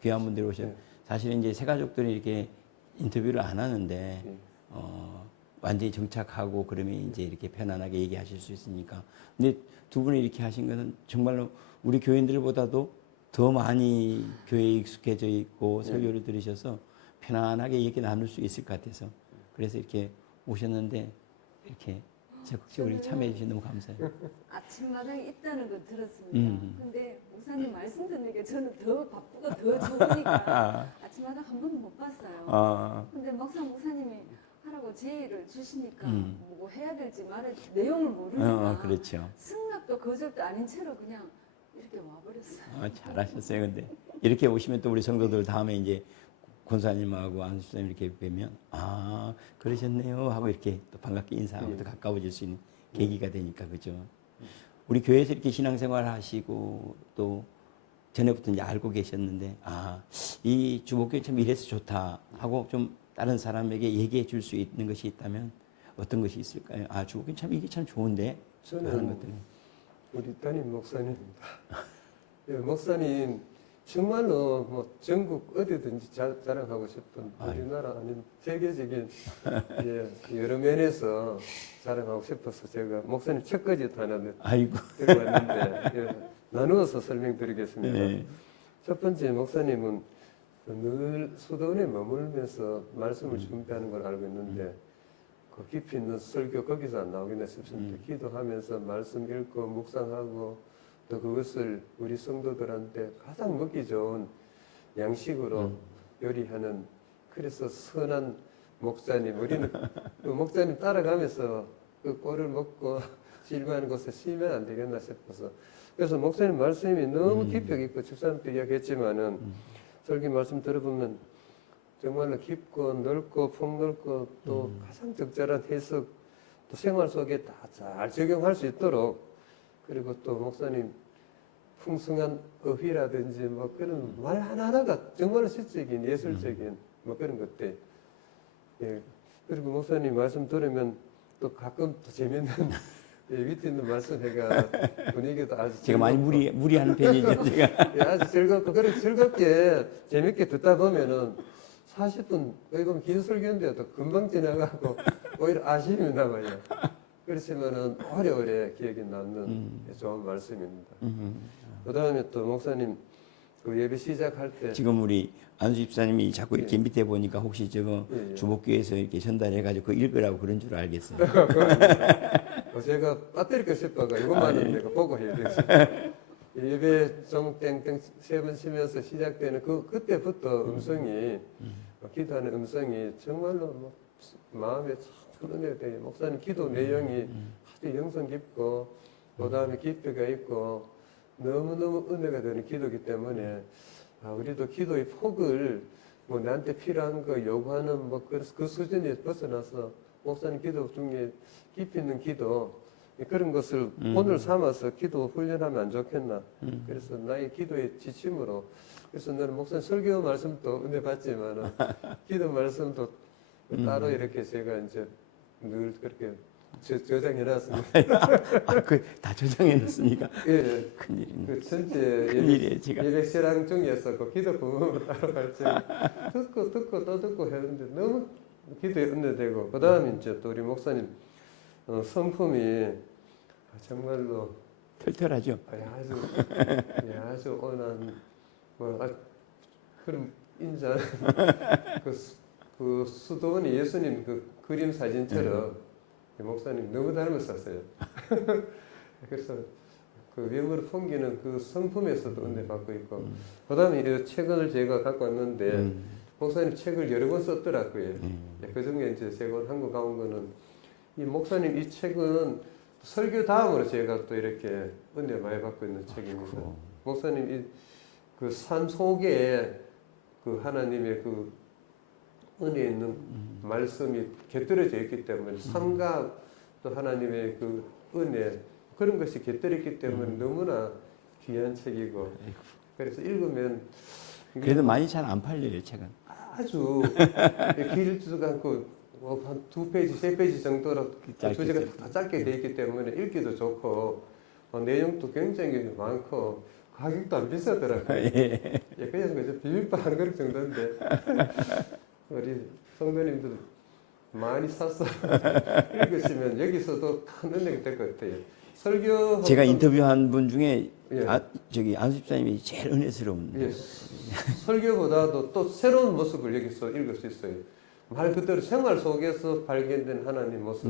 귀한 분들이 오셔요. 네. 사실은 이제 새가족들이 이렇게 인터뷰를 안 하는데 네. 완전히 정착하고 그러면 이제 이렇게 편안하게 얘기하실 수 있으니까. 근데 두 분이 이렇게 하신 것은 정말로 우리 교인들보다도 더 많이 교회에 익숙해져 있고 설교를 들으셔서 편안하게 얘기 나눌 수 있을 것 같아서 그래서 이렇게 오셨는데 이렇게 적극적으로 참여해 주셔서 너무 감사해요. 아침마당에 있다는 건 들었습니다. 근데 목사님 말씀 듣는 게 저는 더 바쁘고 더 좋으니까 아침마당 한 번도 못 봤어요. 근데 막상 목사님이 하라고 제의를 주시니까 뭐 해야 될지 말해야 될지 내용을 모르니까 그렇죠. 승낙도 거절도 아닌 채로 그냥 이렇게 와버렸어요. 잘하셨어요. 근데 이렇게 오시면 또 우리 성도들 다음에 이제 권사님하고 안수사님 이렇게 뵈면 아 그러셨네요 하고 이렇게 또 반갑게 인사하고 또 가까워질 수 있는 계기가 되니까 그죠. 우리 교회에서 이렇게 신앙생활 하시고 또 전에부터 이제 알고 계셨는데 아 이 주목교회 참 이래서 좋다 하고 좀 다른 사람에게 얘기해 줄 수 있는 것이 있다면 어떤 것이 있을까요? 아 주목교회 참 이게 참 좋은데 하는 저는 것들은 우리 담임 목사님입니다. 예, 목사님 정말로 뭐 전국 어디든지 자랑하고 싶은 우리나라 아닌 세계적인 예, 여러 면에서 자랑하고 싶어서 제가 목사님 첫 거짓 하나 아이고 들고 왔는데 예, 나누어서 설명드리겠습니다. 네. 첫 번째 목사님은 늘 수도원에 머물면서 말씀을 준비하는 걸 알고 있는데 그 깊이 있는 설교 거기서 안 나오겠나 싶습니다. 기도하면서 말씀 읽고 묵상하고 또 그것을 우리 성도들한테 가장 먹기 좋은 양식으로 요리하는 그래서 선한 목사님 우리는 그 목사님 따라가면서 그 꼴을 먹고 실망하는 곳에 쉬면 안 되겠나 싶어서 그래서 목사님 말씀이 너무 깊이 있고 집사님도 이야기했지만은 설교 말씀 들어보면 정말로 깊고 넓고 폭넓고 또 가장 적절한 해석 또 생활 속에 다 잘 적용할 수 있도록 그리고 또 목사님 풍성한 어휘라든지 뭐 그런 말 하나하나가 정말로 시적인 예술적인 뭐 그런 것들 예. 그리고 목사님 말씀 들으면 또 가끔 또 재밌는 예, 밑에 있는 말씀 해가 분위기도 아주 제가 많이 무리하는 편이죠 제가. 예, 아주 즐겁고 그렇게 즐겁게 재밌게 듣다 보면은 40분 거의 보면 긴 설교인데도 금방 지나가고 오히려 아쉬움이 남아요. 그렇지만은 오래오래 기억에 남는 좋은 말씀입니다. 그다음에 또 목사님 그 예배 시작할 때 지금 우리 안수 집사님이 자꾸 이렇게 밑에 보니까 혹시 저거 예, 예. 주복교에서 이렇게 전달해가지고 그거 읽으라고 그런 줄 알겠어요. 제가 빠뜨릴까 싶어가 이것만은 내가 보고 해야 되지. 예배 종 땡땡 세 번 치면서 시작되는 그때부터 음성이 기도하는 음성이 정말로 뭐 마음에 참 은혜가 돼요. 목사님 기도 내용이 아주 영성 깊고 그다음에 깊이가 있고 너무너무 은혜가 되는 기도이기 때문에 우리도 기도의 폭을 뭐 나한테 필요한 거 요구하는 뭐 그 수준에 벗어나서 목사님 기도 중에 깊이 있는 기도 그런 것을 본을 삼아서 기도 훈련하면 안 좋겠나. 그래서 나의 기도의 지침으로 그래서 너는 목사님 설교 말씀도 은혜 받지만 기도 말씀도 따로 이렇게 제가 이제 늘 그렇게 저장해놨습니다. 다 저장해놨으니까 예, 큰일이네. 그 전체 큰일이에요 제가. 예배시랑 중에서 그 기도 부분을 따로 갈지 듣고 또 듣고 했는데 너무 기도에 은혜되고 그 다음에 이제 또 우리 목사님 성품이 정말로 털털하죠. 아주 온한 뭐 그런 인자 그 그 수도원이 예수님 그 그림 사진처럼 목사님 너무 닮았었어요. 그래서 그 외모를 풍기는 그 성품에서도 은혜 받고 있고, 그다음에 이 책을 제가 갖고 왔는데 목사님 책을 여러 권 썼더라고요. 그 중에 이제 제가 한국 가온 거는 이 목사님 이 책은 설교 다음으로 제가 또 이렇게 은혜 많이 받고 있는 책입니다. 목사님 이 그 삶 속에 그 하나님의 그 은혜 있는 말씀이 곁들여져 있기 때문에 삶과 또 하나님의 그 은혜 그런 것이 곁들였기 때문에 너무나 귀한 책이고, 그래서 읽으면 그래도 많이 잘 안 팔려요, 책은. 아주 길지도 않고 한 2페이지, 3페이지 정도로 주제가 다 짧게 돼 있기 때문에 읽기도 좋고 내용도 굉장히 많고 가격도 안 비싸더라고요. 예. 그냥 그저 비빔밥 한 그릇 정도인데 우리 성도님들 많이 사서 읽으시면 여기서도 큰 은혜가 될 것 같아요. 설교 제가 인터뷰한 분 중에 예. 저기 안수 집사님이 제일 은혜스러운. 예. 설교보다도 또 새로운 모습을 여기서 읽을 수 있어요. 말 그대로 생활 속에서 발견된 하나님 모습,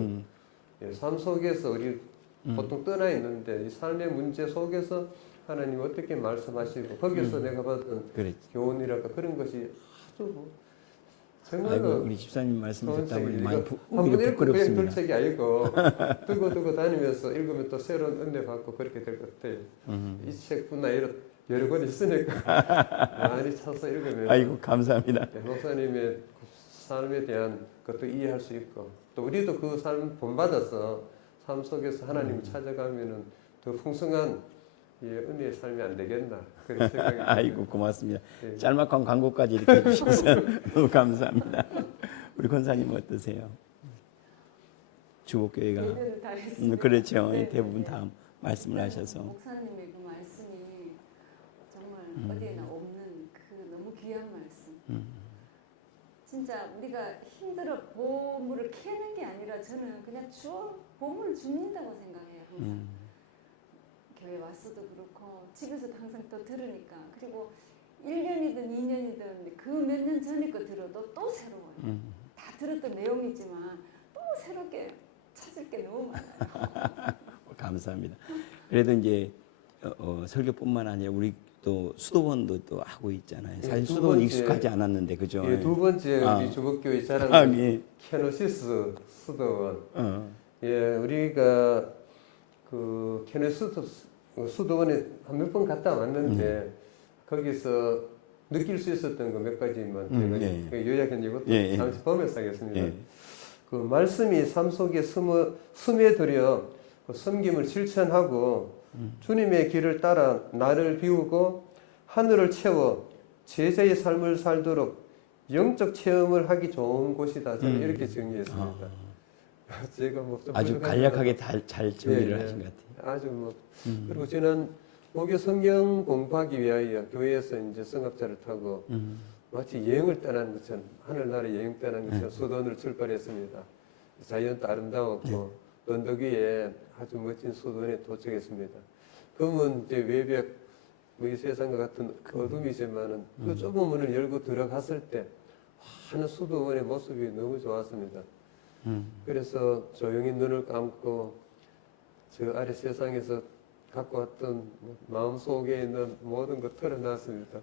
예, 삶 속에서 우리 보통 떠나 있는데 이 삶의 문제 속에서 하나님 어떻게 말씀하시고 거기서 내가 받은 그래. 교훈이랄까 그런 것이 아주 아이고, 정말로 우리 집사님 말씀 좋은 듣다 보니 책이에요. 많이 이거 한번 오히려 읽고 그냥 둘 부끄럽습니다. 책이 아니고 두고 다니면서 읽으면 또 새로운 은혜 받고 그렇게 될 것 같아요. 이 책뿐 아니라 여러 권 있으니까 많이 찾아서 읽으면 아이고 감사합니다. 목사님의 삶에 대한 것도 이해할 수 있고 또 우리도 그 삶 본받아서 삶 속에서 하나님을 찾아가면은 더 풍성한 은혜의 삶이 안 되겠나 그런 생각이 아이고 고맙습니다. 네. 짤막한 광고까지 이렇게 해주셔서 너무 감사합니다. 우리 권사님 어떠세요? 주복교회가 예배를 다 했습니다. 그렇죠. 네, 대부분 네. 다 말씀을 하셔서 목사님의 그 말씀이 정말 어디에나 없는 그 너무 귀한 말씀. 진짜 우리가 힘들어 보물을 캐는 게 아니라 저는 그냥 보물을 줍는다고 생각해요. 항상. 교회 왔어도 그렇고 집에서도 항상 또 들으니까 그리고 1년이든 2년이든 그 몇 년 전에 거 들어도 또 새로워요. 다 들었던 내용이지만 또 새롭게 찾을 게 너무 많아요. 감사합니다. 그래도 이제 설교뿐만 아니라 우리 또 수도원도 또 하고 있잖아요. 사실 두 수도원 번째, 익숙하지 않았는데 그죠? 예, 두 번째 아. 우리 주복교회 자랑 예. 케노시스 수도원. 예, 우리가 그 케노시스 수도원에 한 몇 번 갔다 왔는데 거기서 느낄 수 있었던 거 몇 가지만 제가 예. 요약한 이것도 예, 예. 잠시 보면서 하겠습니다. 예. 그 말씀이 삶 속에 스며들여 그 섬김을 실천하고 주님의 길을 따라 나를 비우고 하늘을 채워 제자의 삶을 살도록 영적 체험을 하기 좋은 곳이다. 저는 이렇게 정리했습니다. 제가 뭐좀 아주 간략하게 잘 정리를 예, 예. 하신 것 같아요. 아주 뭐 그리고 저는 목요 성경 공부하기 위하여 교회에서 이제 성악자를 타고 마치 여행을 떠난 것처럼 하늘나라 여행 떠난 것처럼 수도원을 출발했습니다. 자연도 아름다웠고 언덕 위에 아주 멋진 수도원에 도착했습니다. 그러면 이제 외벽 이 세상과 같은 어둠이지만은 그 좁은 문을 열고 들어갔을 때 하는 수도원의 모습이 너무 좋았습니다. 그래서 조용히 눈을 감고 저 아래 세상에서 갖고 왔던 마음속에 있는 모든 것 털어놨습니다.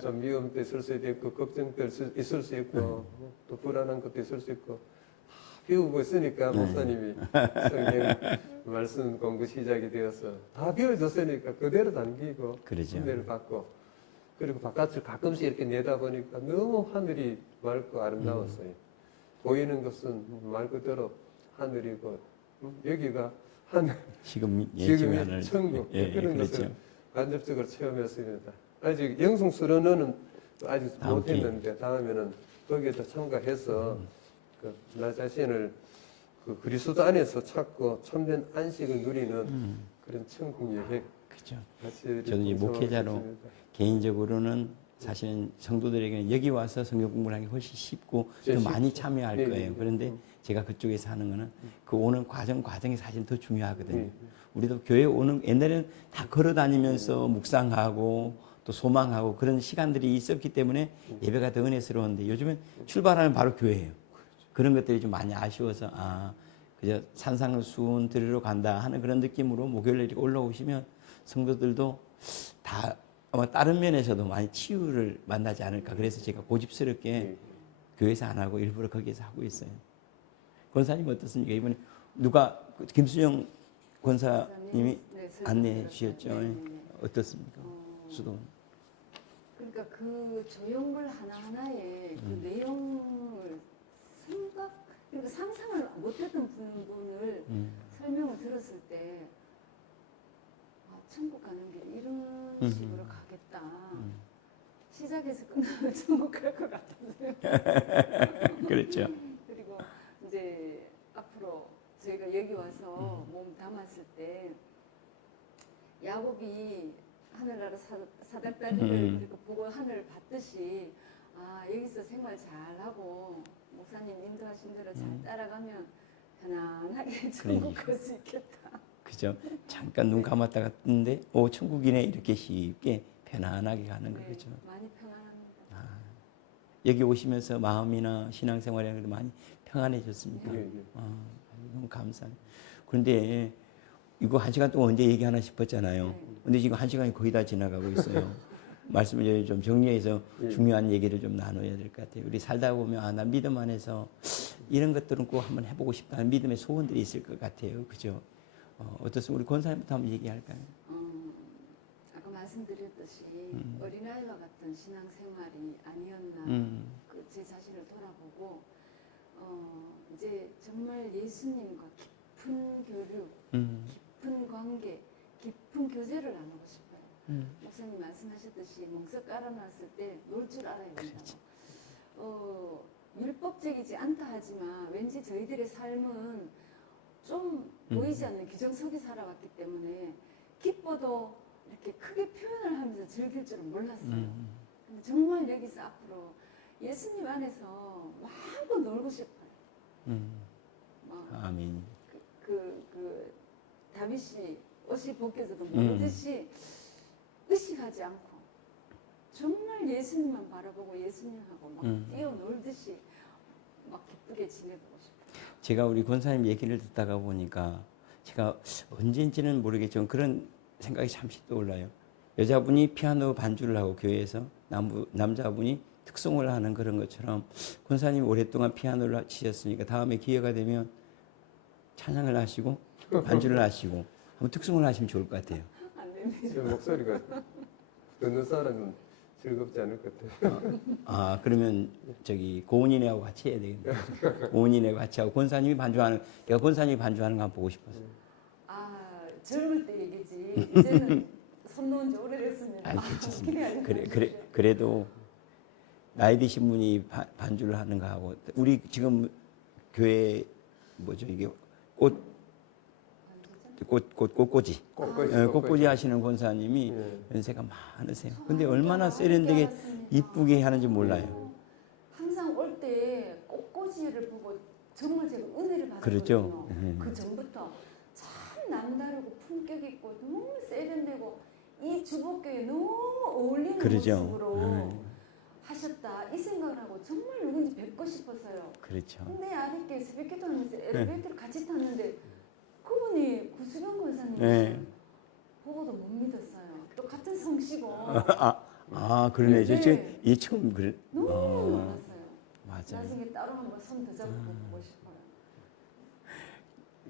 좀 미움도 있을 수도 있고 걱정도 있을 수 있고 또 불안한 것도 있을 수 있고 비우고 있으니까 목사님이 성경 말씀 공부 시작이 되어서 다 비워졌으니까 그대로 남기고 그러죠. 은혜를 받고 그리고 바깥을 가끔씩 이렇게 내다보니까 너무 하늘이 맑고 아름다웠어요. 보이는 것은 말 그대로 하늘이고 여기가 하늘 지금의 지금의 천국 그런 그렇죠. 것을 간접적으로 체험했습니다. 아직 영성 수련회는 아직 다음 못했는데 다음에는 거기에도 참가해서 나 자신을 그 그리스도 안에서 찾고 참된 안식을 누리는 그런 천국 여행 그렇죠. 같이 저도 이 목회자로 개인적으로는 사실은 성도들에게는 여기 와서 성경 공부를 하기 훨씬 쉽고 더 많이 참여할 네, 거예요. 네. 그런데 제가 그쪽에서 하는 거는 그 오는 과정이 사실 더 중요하거든요. 우리도 교회 오는 옛날에는 다 걸어 다니면서 묵상하고 또 소망하고 그런 시간들이 있었기 때문에 예배가 더 은혜스러운데 요즘은 출발하면 바로 교회예요. 그런 것들이 좀 많이 아쉬워서 그저 산상수훈 들으러 간다 하는 그런 느낌으로 목요일에 이렇게 올라오시면 성도들도 다 아마 다른 면에서도 많이 치유를 만나지 않을까. 그래서 제가 고집스럽게 교회에서 안 하고 일부러 거기에서 하고 있어요. 권사님 어떻습니까? 이번에 누가 김수영 권사님이 네, 안내해 주셨죠? 네, 네, 네. 어떻습니까? 수도. 그러니까 그 조형물 하나하나의 그 내용을 그러니까 상상을 못했던 부분을 설명을 들었을 때 천국 가는 길 이런 식으로 가겠다. 시작해서 끝나면 천국 갈 것 같았어요. 그렇죠. 그리고 이제 앞으로 저희가 여기 와서 몸 담았을 때 야곱이 하늘나라 사닥다리를 이렇게 보고 하늘을 봤듯이 여기서 생활 잘하고 목사님 인도하신 대로 잘 따라가면 편안하게 천국 갈 수 있겠다. 그죠? 잠깐 눈 감았다가 떴는데 천국이네 이렇게 쉽게 편안하게 가는 네, 거죠. 많이 편안합니다. 여기 오시면서 마음이나 신앙생활이나 많이 평안해졌습니까? 예, 예. 너무 감사해요. 그런데 이거 1시간 동안 언제 얘기하나 싶었잖아요. 근데 지금 1시간이 거의 다 지나가고 있어요. 말씀을 좀 정리해서 중요한 얘기를 좀 나눠야 될 것 같아요. 우리 살다 보면 난 믿음 안에서 이런 것들은 꼭 한번 해보고 싶다는 믿음의 소원들이 있을 것 같아요. 그죠? 어떻습니까? 우리 권사님부터 한번 얘기할까요? 아까 말씀드렸듯이 어린아이와 같은 신앙생활이 아니었나 제 자신을 돌아보고 이제 정말 예수님과 깊은 교류, 깊은 관계, 깊은 교제를 나누고 싶어요. 목사님 말씀하셨듯이 멍석 깔아놨을 때 놀 줄 알아야 된다고. 율법적이지 않다 하지만 왠지 저희들의 삶은 좀 보이지 않는 규정 속에 살아왔기 때문에 기뻐도 이렇게 크게 표현을 하면서 즐길 줄은 몰랐어요. 근데 정말 여기서 앞으로 예수님 안에서 마음껏 놀고 싶어요. 아멘. 다윗이 옷이 벗겨져도 모르듯이 의식하지 않고 정말 예수님만 바라보고 예수님하고 막 뛰어놀듯이 막 기쁘게 지내보고 싶어요. 제가 우리 권사님 얘기를 듣다가 보니까 제가 언제인지는 모르겠지만 그런 생각이 잠시 떠올라요. 여자분이 피아노 반주를 하고 교회에서 남자분이 특송을 하는 그런 것처럼 권사님이 오랫동안 피아노를 치셨으니까 다음에 기회가 되면 찬양을 하시고 반주를 하시고 한번 특송을 하시면 좋을 것 같아요. 안 됩니다. 제 목소리가 듣는 사람은 즐겁지 않을 것 같아요. 그러면 고은이네하고 같이 해야 되겠네요. 고은이네하고 같이 하고 권사님이 반주하는 내가 권사님이 반주하는 거 한번 보고 싶어서. 젊을 때 얘기지. 이제는 손 놓은 지 오래됐습니다. 괜찮습니다. 그래도 나이 드신 분이 반주를 하는 거 하고 우리 지금 교회 이게 꽃꽂이 하시는 권사님이 연세가 많으세요. 근데 얼마나 세련되게 이쁘게 하는지 몰라요. 항상 올 때 꽃꽂이를 보고 정말 제가 은혜를 받았거든요. 그렇죠. 그 전부터 참 남다르고 품격 있고 너무 세련되고 이 주복교에 너무 어울리는 그러죠. 모습으로 하셨다 이 생각을 하고 정말 누군지 뵙고 싶었어요. 그렇죠. 근데 아쉽게 새벽기도 하면서 엘리베이터를 같이 탔는데 그분이 구수경 권사님 보고도 못 믿었어요. 또 같은 성씨고 그러네. 네. 얘 처음 그래. 너무 놀랐어요. 맞아요. 나중에 따로 한번 손 더 잡고 보고 싶어요.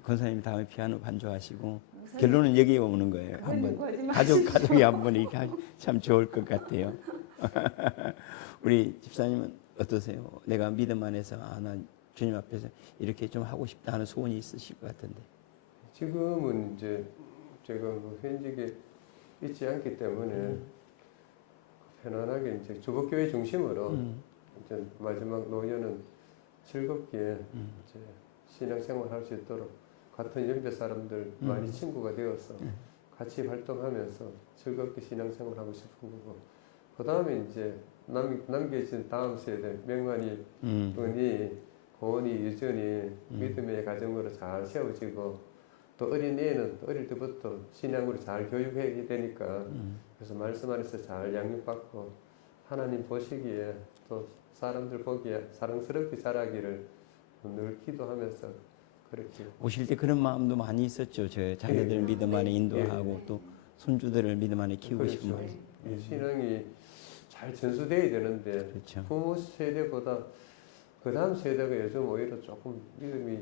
권사님 다음에 피아노 반주하시고 목사님, 결론은 여기에 오는 거예요. 그건 한번 하지 마십시오. 가족이 한번 이렇게 하면 참 좋을 것 같아요. 우리 집사님은 어떠세요? 내가 믿음 안에서 난 주님 앞에서 이렇게 좀 하고 싶다 하는 소원이 있으실 것 같은데. 지금은 이제 제가 현직에 있지 않기 때문에 편안하게 이제 주복교회 중심으로 이제 마지막 노년은 즐겁게 이제 신앙생활 할 수 있도록 같은 연배 사람들 많이 친구가 되어서 같이 활동하면서 즐겁게 신앙생활 하고 싶은 거고 그 다음에 이제 남겨진 다음 세대 명환이 분이 고은이 유전이 믿음의 가정으로 잘 세워지고 또 어린애는 어릴 때부터 신앙으로 잘 교육해야 되니까 그래서 말씀 안에서 잘 양육받고 하나님 보시기에 또 사람들 보기에 사랑스럽게 자라기를 늘 기도하면서 그렇게 오실 때 그런 마음도 많이 있었죠. 저 자녀들 예, 예. 믿음 안에 예, 인도하고 또 손주들을 믿음 안에 키우고 싶은 그렇죠. 마음. 이 신앙이 잘 전수돼야 되는데 그렇죠. 부모 세대보다 그 다음 세대가 요즘 오히려 조금 믿음이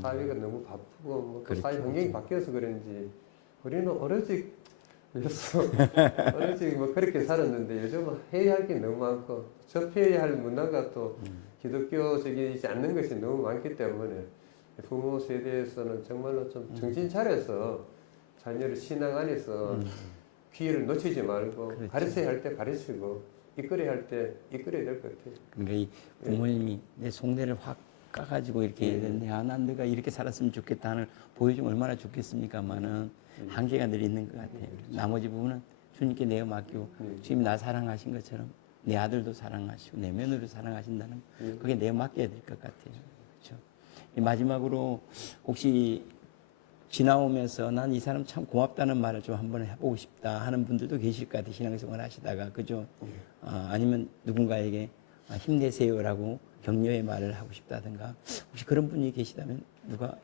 사회가 너무 바쁘고 뭐또 그렇죠. 사회 환경이 바뀌어서 그런지 우리는 어려직이었어. 어려직 뭐 그렇게 살았는데 요즘은 해야 할 게 너무 많고 접해야 할 문화가 또 기독교적이지 않는 것이 너무 많기 때문에 부모 세대에서는 정말로 좀 정신 차려서 자녀를 신앙 안에서 기회를 놓치지 말고 그렇죠. 가르쳐야 할 때 가르치고 이끌어야 할 때 이끌어야 될 것 같아요. 그러니까 이 부모님이 내 속내를 확 까가지고 이렇게 난 내가 이렇게 살았으면 좋겠다는 보여주면 얼마나 좋겠습니까만은 한계가 늘 있는 것 같아요. 나머지 부분은 주님께 내어 맡기고 주님 나 사랑하신 것처럼 내 아들도 사랑하시고 내 며느리도 사랑하신다는 그게 내어 맡겨야 될 것 같아요. 그렇죠. 마지막으로 혹시 지나오면서 난 이 사람 참 고맙다는 말을 좀 한번 해보고 싶다 하는 분들도 계실 것 같아요. 신앙생활 하시다가 그죠? 아니면 누군가에게 힘내세요라고 격려의 말을 하고 싶다든가 혹시 그런 분이 계시다면 누가?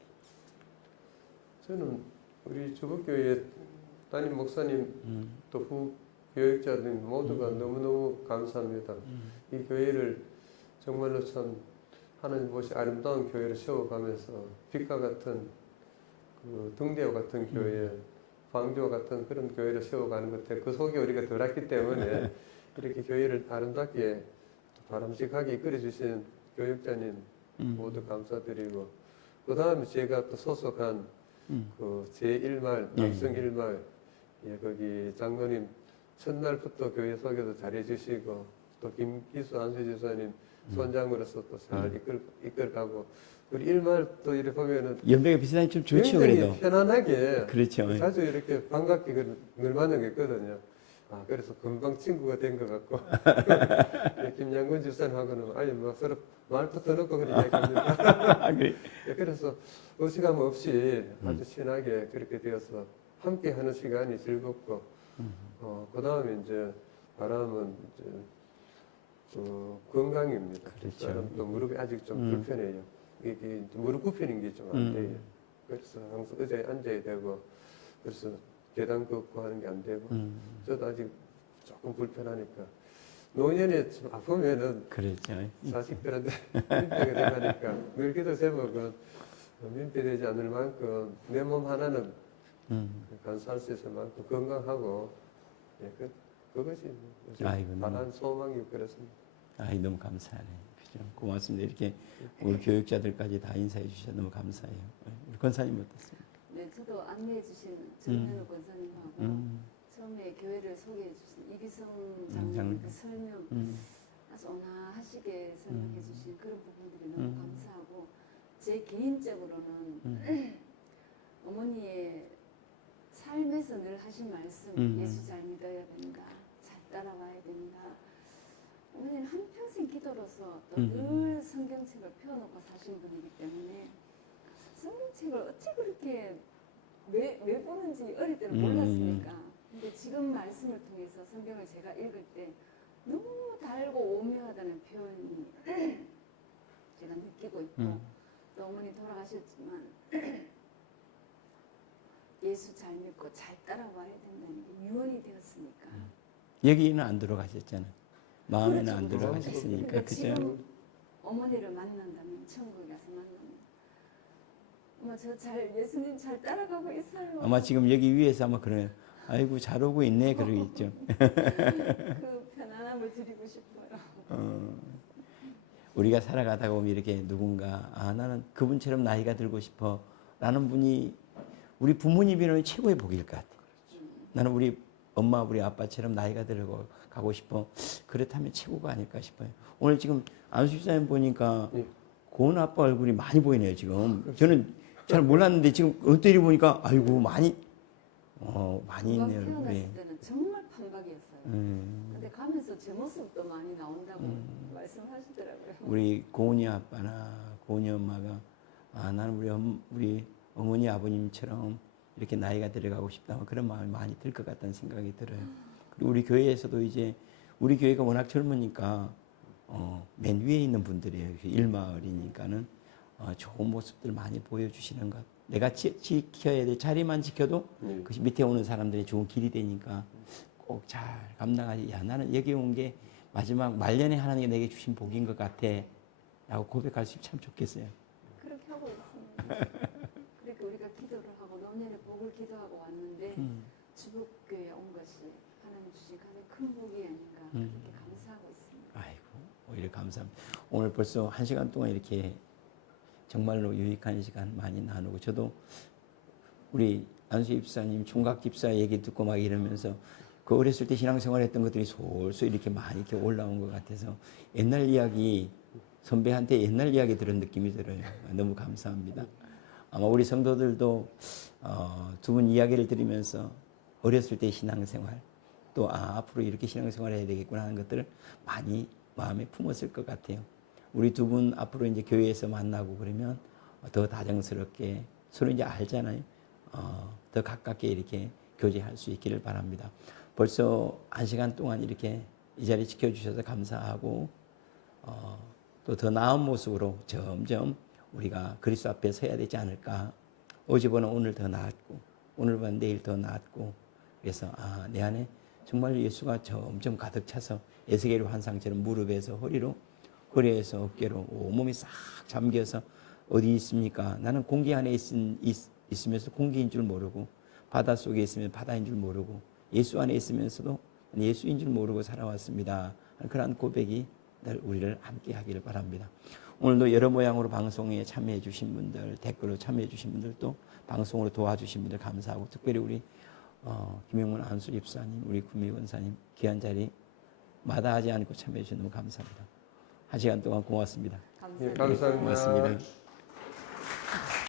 저는 우리 주복교회 담임 목사님 또 후 교육자들 모두가 너무너무 감사합니다. 이 교회를 정말로 참 하나님 보시 아름다운 교회를 세워가면서 빛과 같은 그 등대와 같은 교회, 방주와 같은 그런 교회를 세워가는 것 같아요. 그 속에 우리가 들어왔기 때문에 이렇게 교회를 아름답게 바람직하게 이끌어주신 교육자님 모두 감사드리고 그 다음에 제가 또 소속한 그 제1말 남성 1말 예, 거기 장로님 첫날부터 교회 소개도 잘해주시고 또 김기수 안수지사님 손장으로서 또 잘 이끌가고 우리 1말 또 이렇게 보면은 연배가 비슷하니 좀 좋죠. 굉장히 그래도 편안하게 그렇죠. 자주 이렇게 반갑게 늘 만나게 있거든요. 아, 그래서 금방 친구가 된 것 같고 김양근 집사님하고는 아예 뭐 서로 말도 터놓고 그런 이야기합니다. 그래. 그래서 의식감 없이 아주 친하게 그렇게 되어서 함께 하는 시간이 즐겁고 그 다음에 이제 바람은 이제 건강입니다. 그렇죠. 사람 또 무릎이 아직 좀 불편해요. 이게 이제 무릎 굽히는 게 좀 안 돼요. 그래서 항상 의자에 앉아야 되고 그래서 계단 걷고 하는 게 안 되고 저도 아직 조금 불편하니까 노년에 좀 아프면은 그렇죠. 자식들한테 민폐가 되니까 늙기도 제목은 민폐되지 않을 만큼 내 몸 하나는 간수할 수 있을 만큼 건강하고 예, 그것이 아이고, 바란 소망이 그렇습니다. 아이 너무 감사하네. 그죠? 고맙습니다. 이렇게 우리 교육자들까지 다 인사해 주셔서 너무 감사해요. 우리 권사님 어떻습니까? 네, 저도 안내해 주신 정면호 권사님하고 처음에 교회를 소개해 주신 이기성 장로님 그 설명 아주 온화하시게 설명해 주신 그런 부분들이 너무 감사하고 제 개인적으로는 어머니의 삶에서 늘 하신 말씀 예수 잘 믿어야 된다. 잘 따라와야 된다. 어머니는 한평생 기도로서 또 늘 성경책을 펴놓고 사신 분이기 때문에 성경책을 어찌 그렇게 왜 보는지 어릴 때는 몰랐으니까. 근데 지금 말씀을 통해서 성경을 제가 읽을 때 너무 달고 오묘하다는 표현이 제가 느끼고 있고 또 어머니 돌아가셨지만 예수 잘 믿고 잘 따라와야 된다는 게 유언이 되었으니까. 여기는 안 들어가셨잖아요. 마음에는 그렇죠. 안 들어가셨으니까 그러니까 그죠? 지금 어머니를 만난다면 천국에 가서 만납니다. 어머 저 잘 예수님 잘 따라가고 있어요. 아마 지금 여기 위에서 아마 그래요. 아이고 잘 오고 있네 그러겠죠. 그 편안함을 드리고 싶어요. 우리가 살아가다가 보면 이렇게 누군가 나는 그분처럼 나이가 들고 싶어 라는 분이 우리 부모님이라면 최고의 복일 것 같아요. 나는 우리 엄마 우리 아빠처럼 나이가 들고 가고 싶어. 그렇다면 최고가 아닐까 싶어요. 오늘 지금 안수 집사님 보니까 고은 아빠 얼굴이 많이 보이네요 지금. 저는 잘 몰랐는데 지금 엉터리 보니까 아이고 많이 있네요. 태어났을 네. 때는 정말 판박이었어요. 근데 가면서 제 모습도 많이 나온다고 말씀하시더라고요. 우리 고은이 아빠나 고은이 엄마가 나는 우리 어머니 아버님처럼 이렇게 나이가 들어가고 싶다 그런 마음이 많이 들 것 같다는 생각이 들어요. 그리고 우리 교회에서도 이제 우리 교회가 워낙 젊으니까 맨 위에 있는 분들이에요. 일마을이니까는 좋은 모습들 많이 보여주시는 것. 내가 지켜야 될 자리만 지켜도 그 밑에 오는 사람들이 좋은 길이 되니까 꼭 잘 감당하지. 야, 나는 여기 온 게 마지막 말년에 하나님이 내게 주신 복인 것 같아 라고 고백할 수 있으면 참 좋겠어요. 그렇게 하고 있습니다. 그러니까 우리가 기도를 하고 노년에 복을 기도하고 왔는데 주복교에 온 것이 하나님 주신 가장 큰 복이 아닌가 그렇게 감사하고 있습니다. 아이고, 오히려 감사합니다. 오늘 벌써 1시간 동안 이렇게 정말로 유익한 시간 많이 나누고 저도 우리 안수 집사님, 총각 집사 얘기 듣고 막 이러면서 그 어렸을 때 신앙생활 했던 것들이 솔솔 이렇게 많이 이렇게 올라온 것 같아서 옛날 이야기, 선배한테 옛날 이야기 들은 느낌이 들어요. 너무 감사합니다. 아마 우리 성도들도 두 분 이야기를 들으면서 어렸을 때 신앙생활 또 앞으로 이렇게 신앙생활 해야 되겠구나 하는 것들을 많이 마음에 품었을 것 같아요. 우리 두 분 앞으로 이제 교회에서 만나고 그러면 더 다정스럽게 서로 이제 알잖아요. 더 가깝게 이렇게 교제할 수 있기를 바랍니다. 벌써 1시간 동안 이렇게 이 자리 지켜주셔서 감사하고 또 더 나은 모습으로 점점 우리가 그리스도 앞에 서야 되지 않을까. 어제보다 오늘 더 나았고 오늘보다 내일 더 나았고 그래서 내 안에 정말 예수가 점점 가득 차서 에스겔의 환상처럼 무릎에서 허리로 허리에서 어깨로 온몸이 싹 잠겨서 어디 있습니까? 나는 공기 안에 있으면서 공기인 줄 모르고 바다 속에 있으면 바다인 줄 모르고 예수 안에 있으면서도 예수인 줄 모르고 살아왔습니다. 그러한 고백이 우리를 함께 하기를 바랍니다. 오늘도 여러 모양으로 방송에 참여해 주신 분들, 댓글로 참여해 주신 분들도 방송으로 도와주신 분들 감사하고 특별히 우리 김영문 안수 집사님, 우리 구미 권사님 귀한 자리 마다하지 않고 참여해 주셔서 너무 감사합니다. 1시간 동안 고맙습니다. 감사합니다. 감사합니다. 고맙습니다.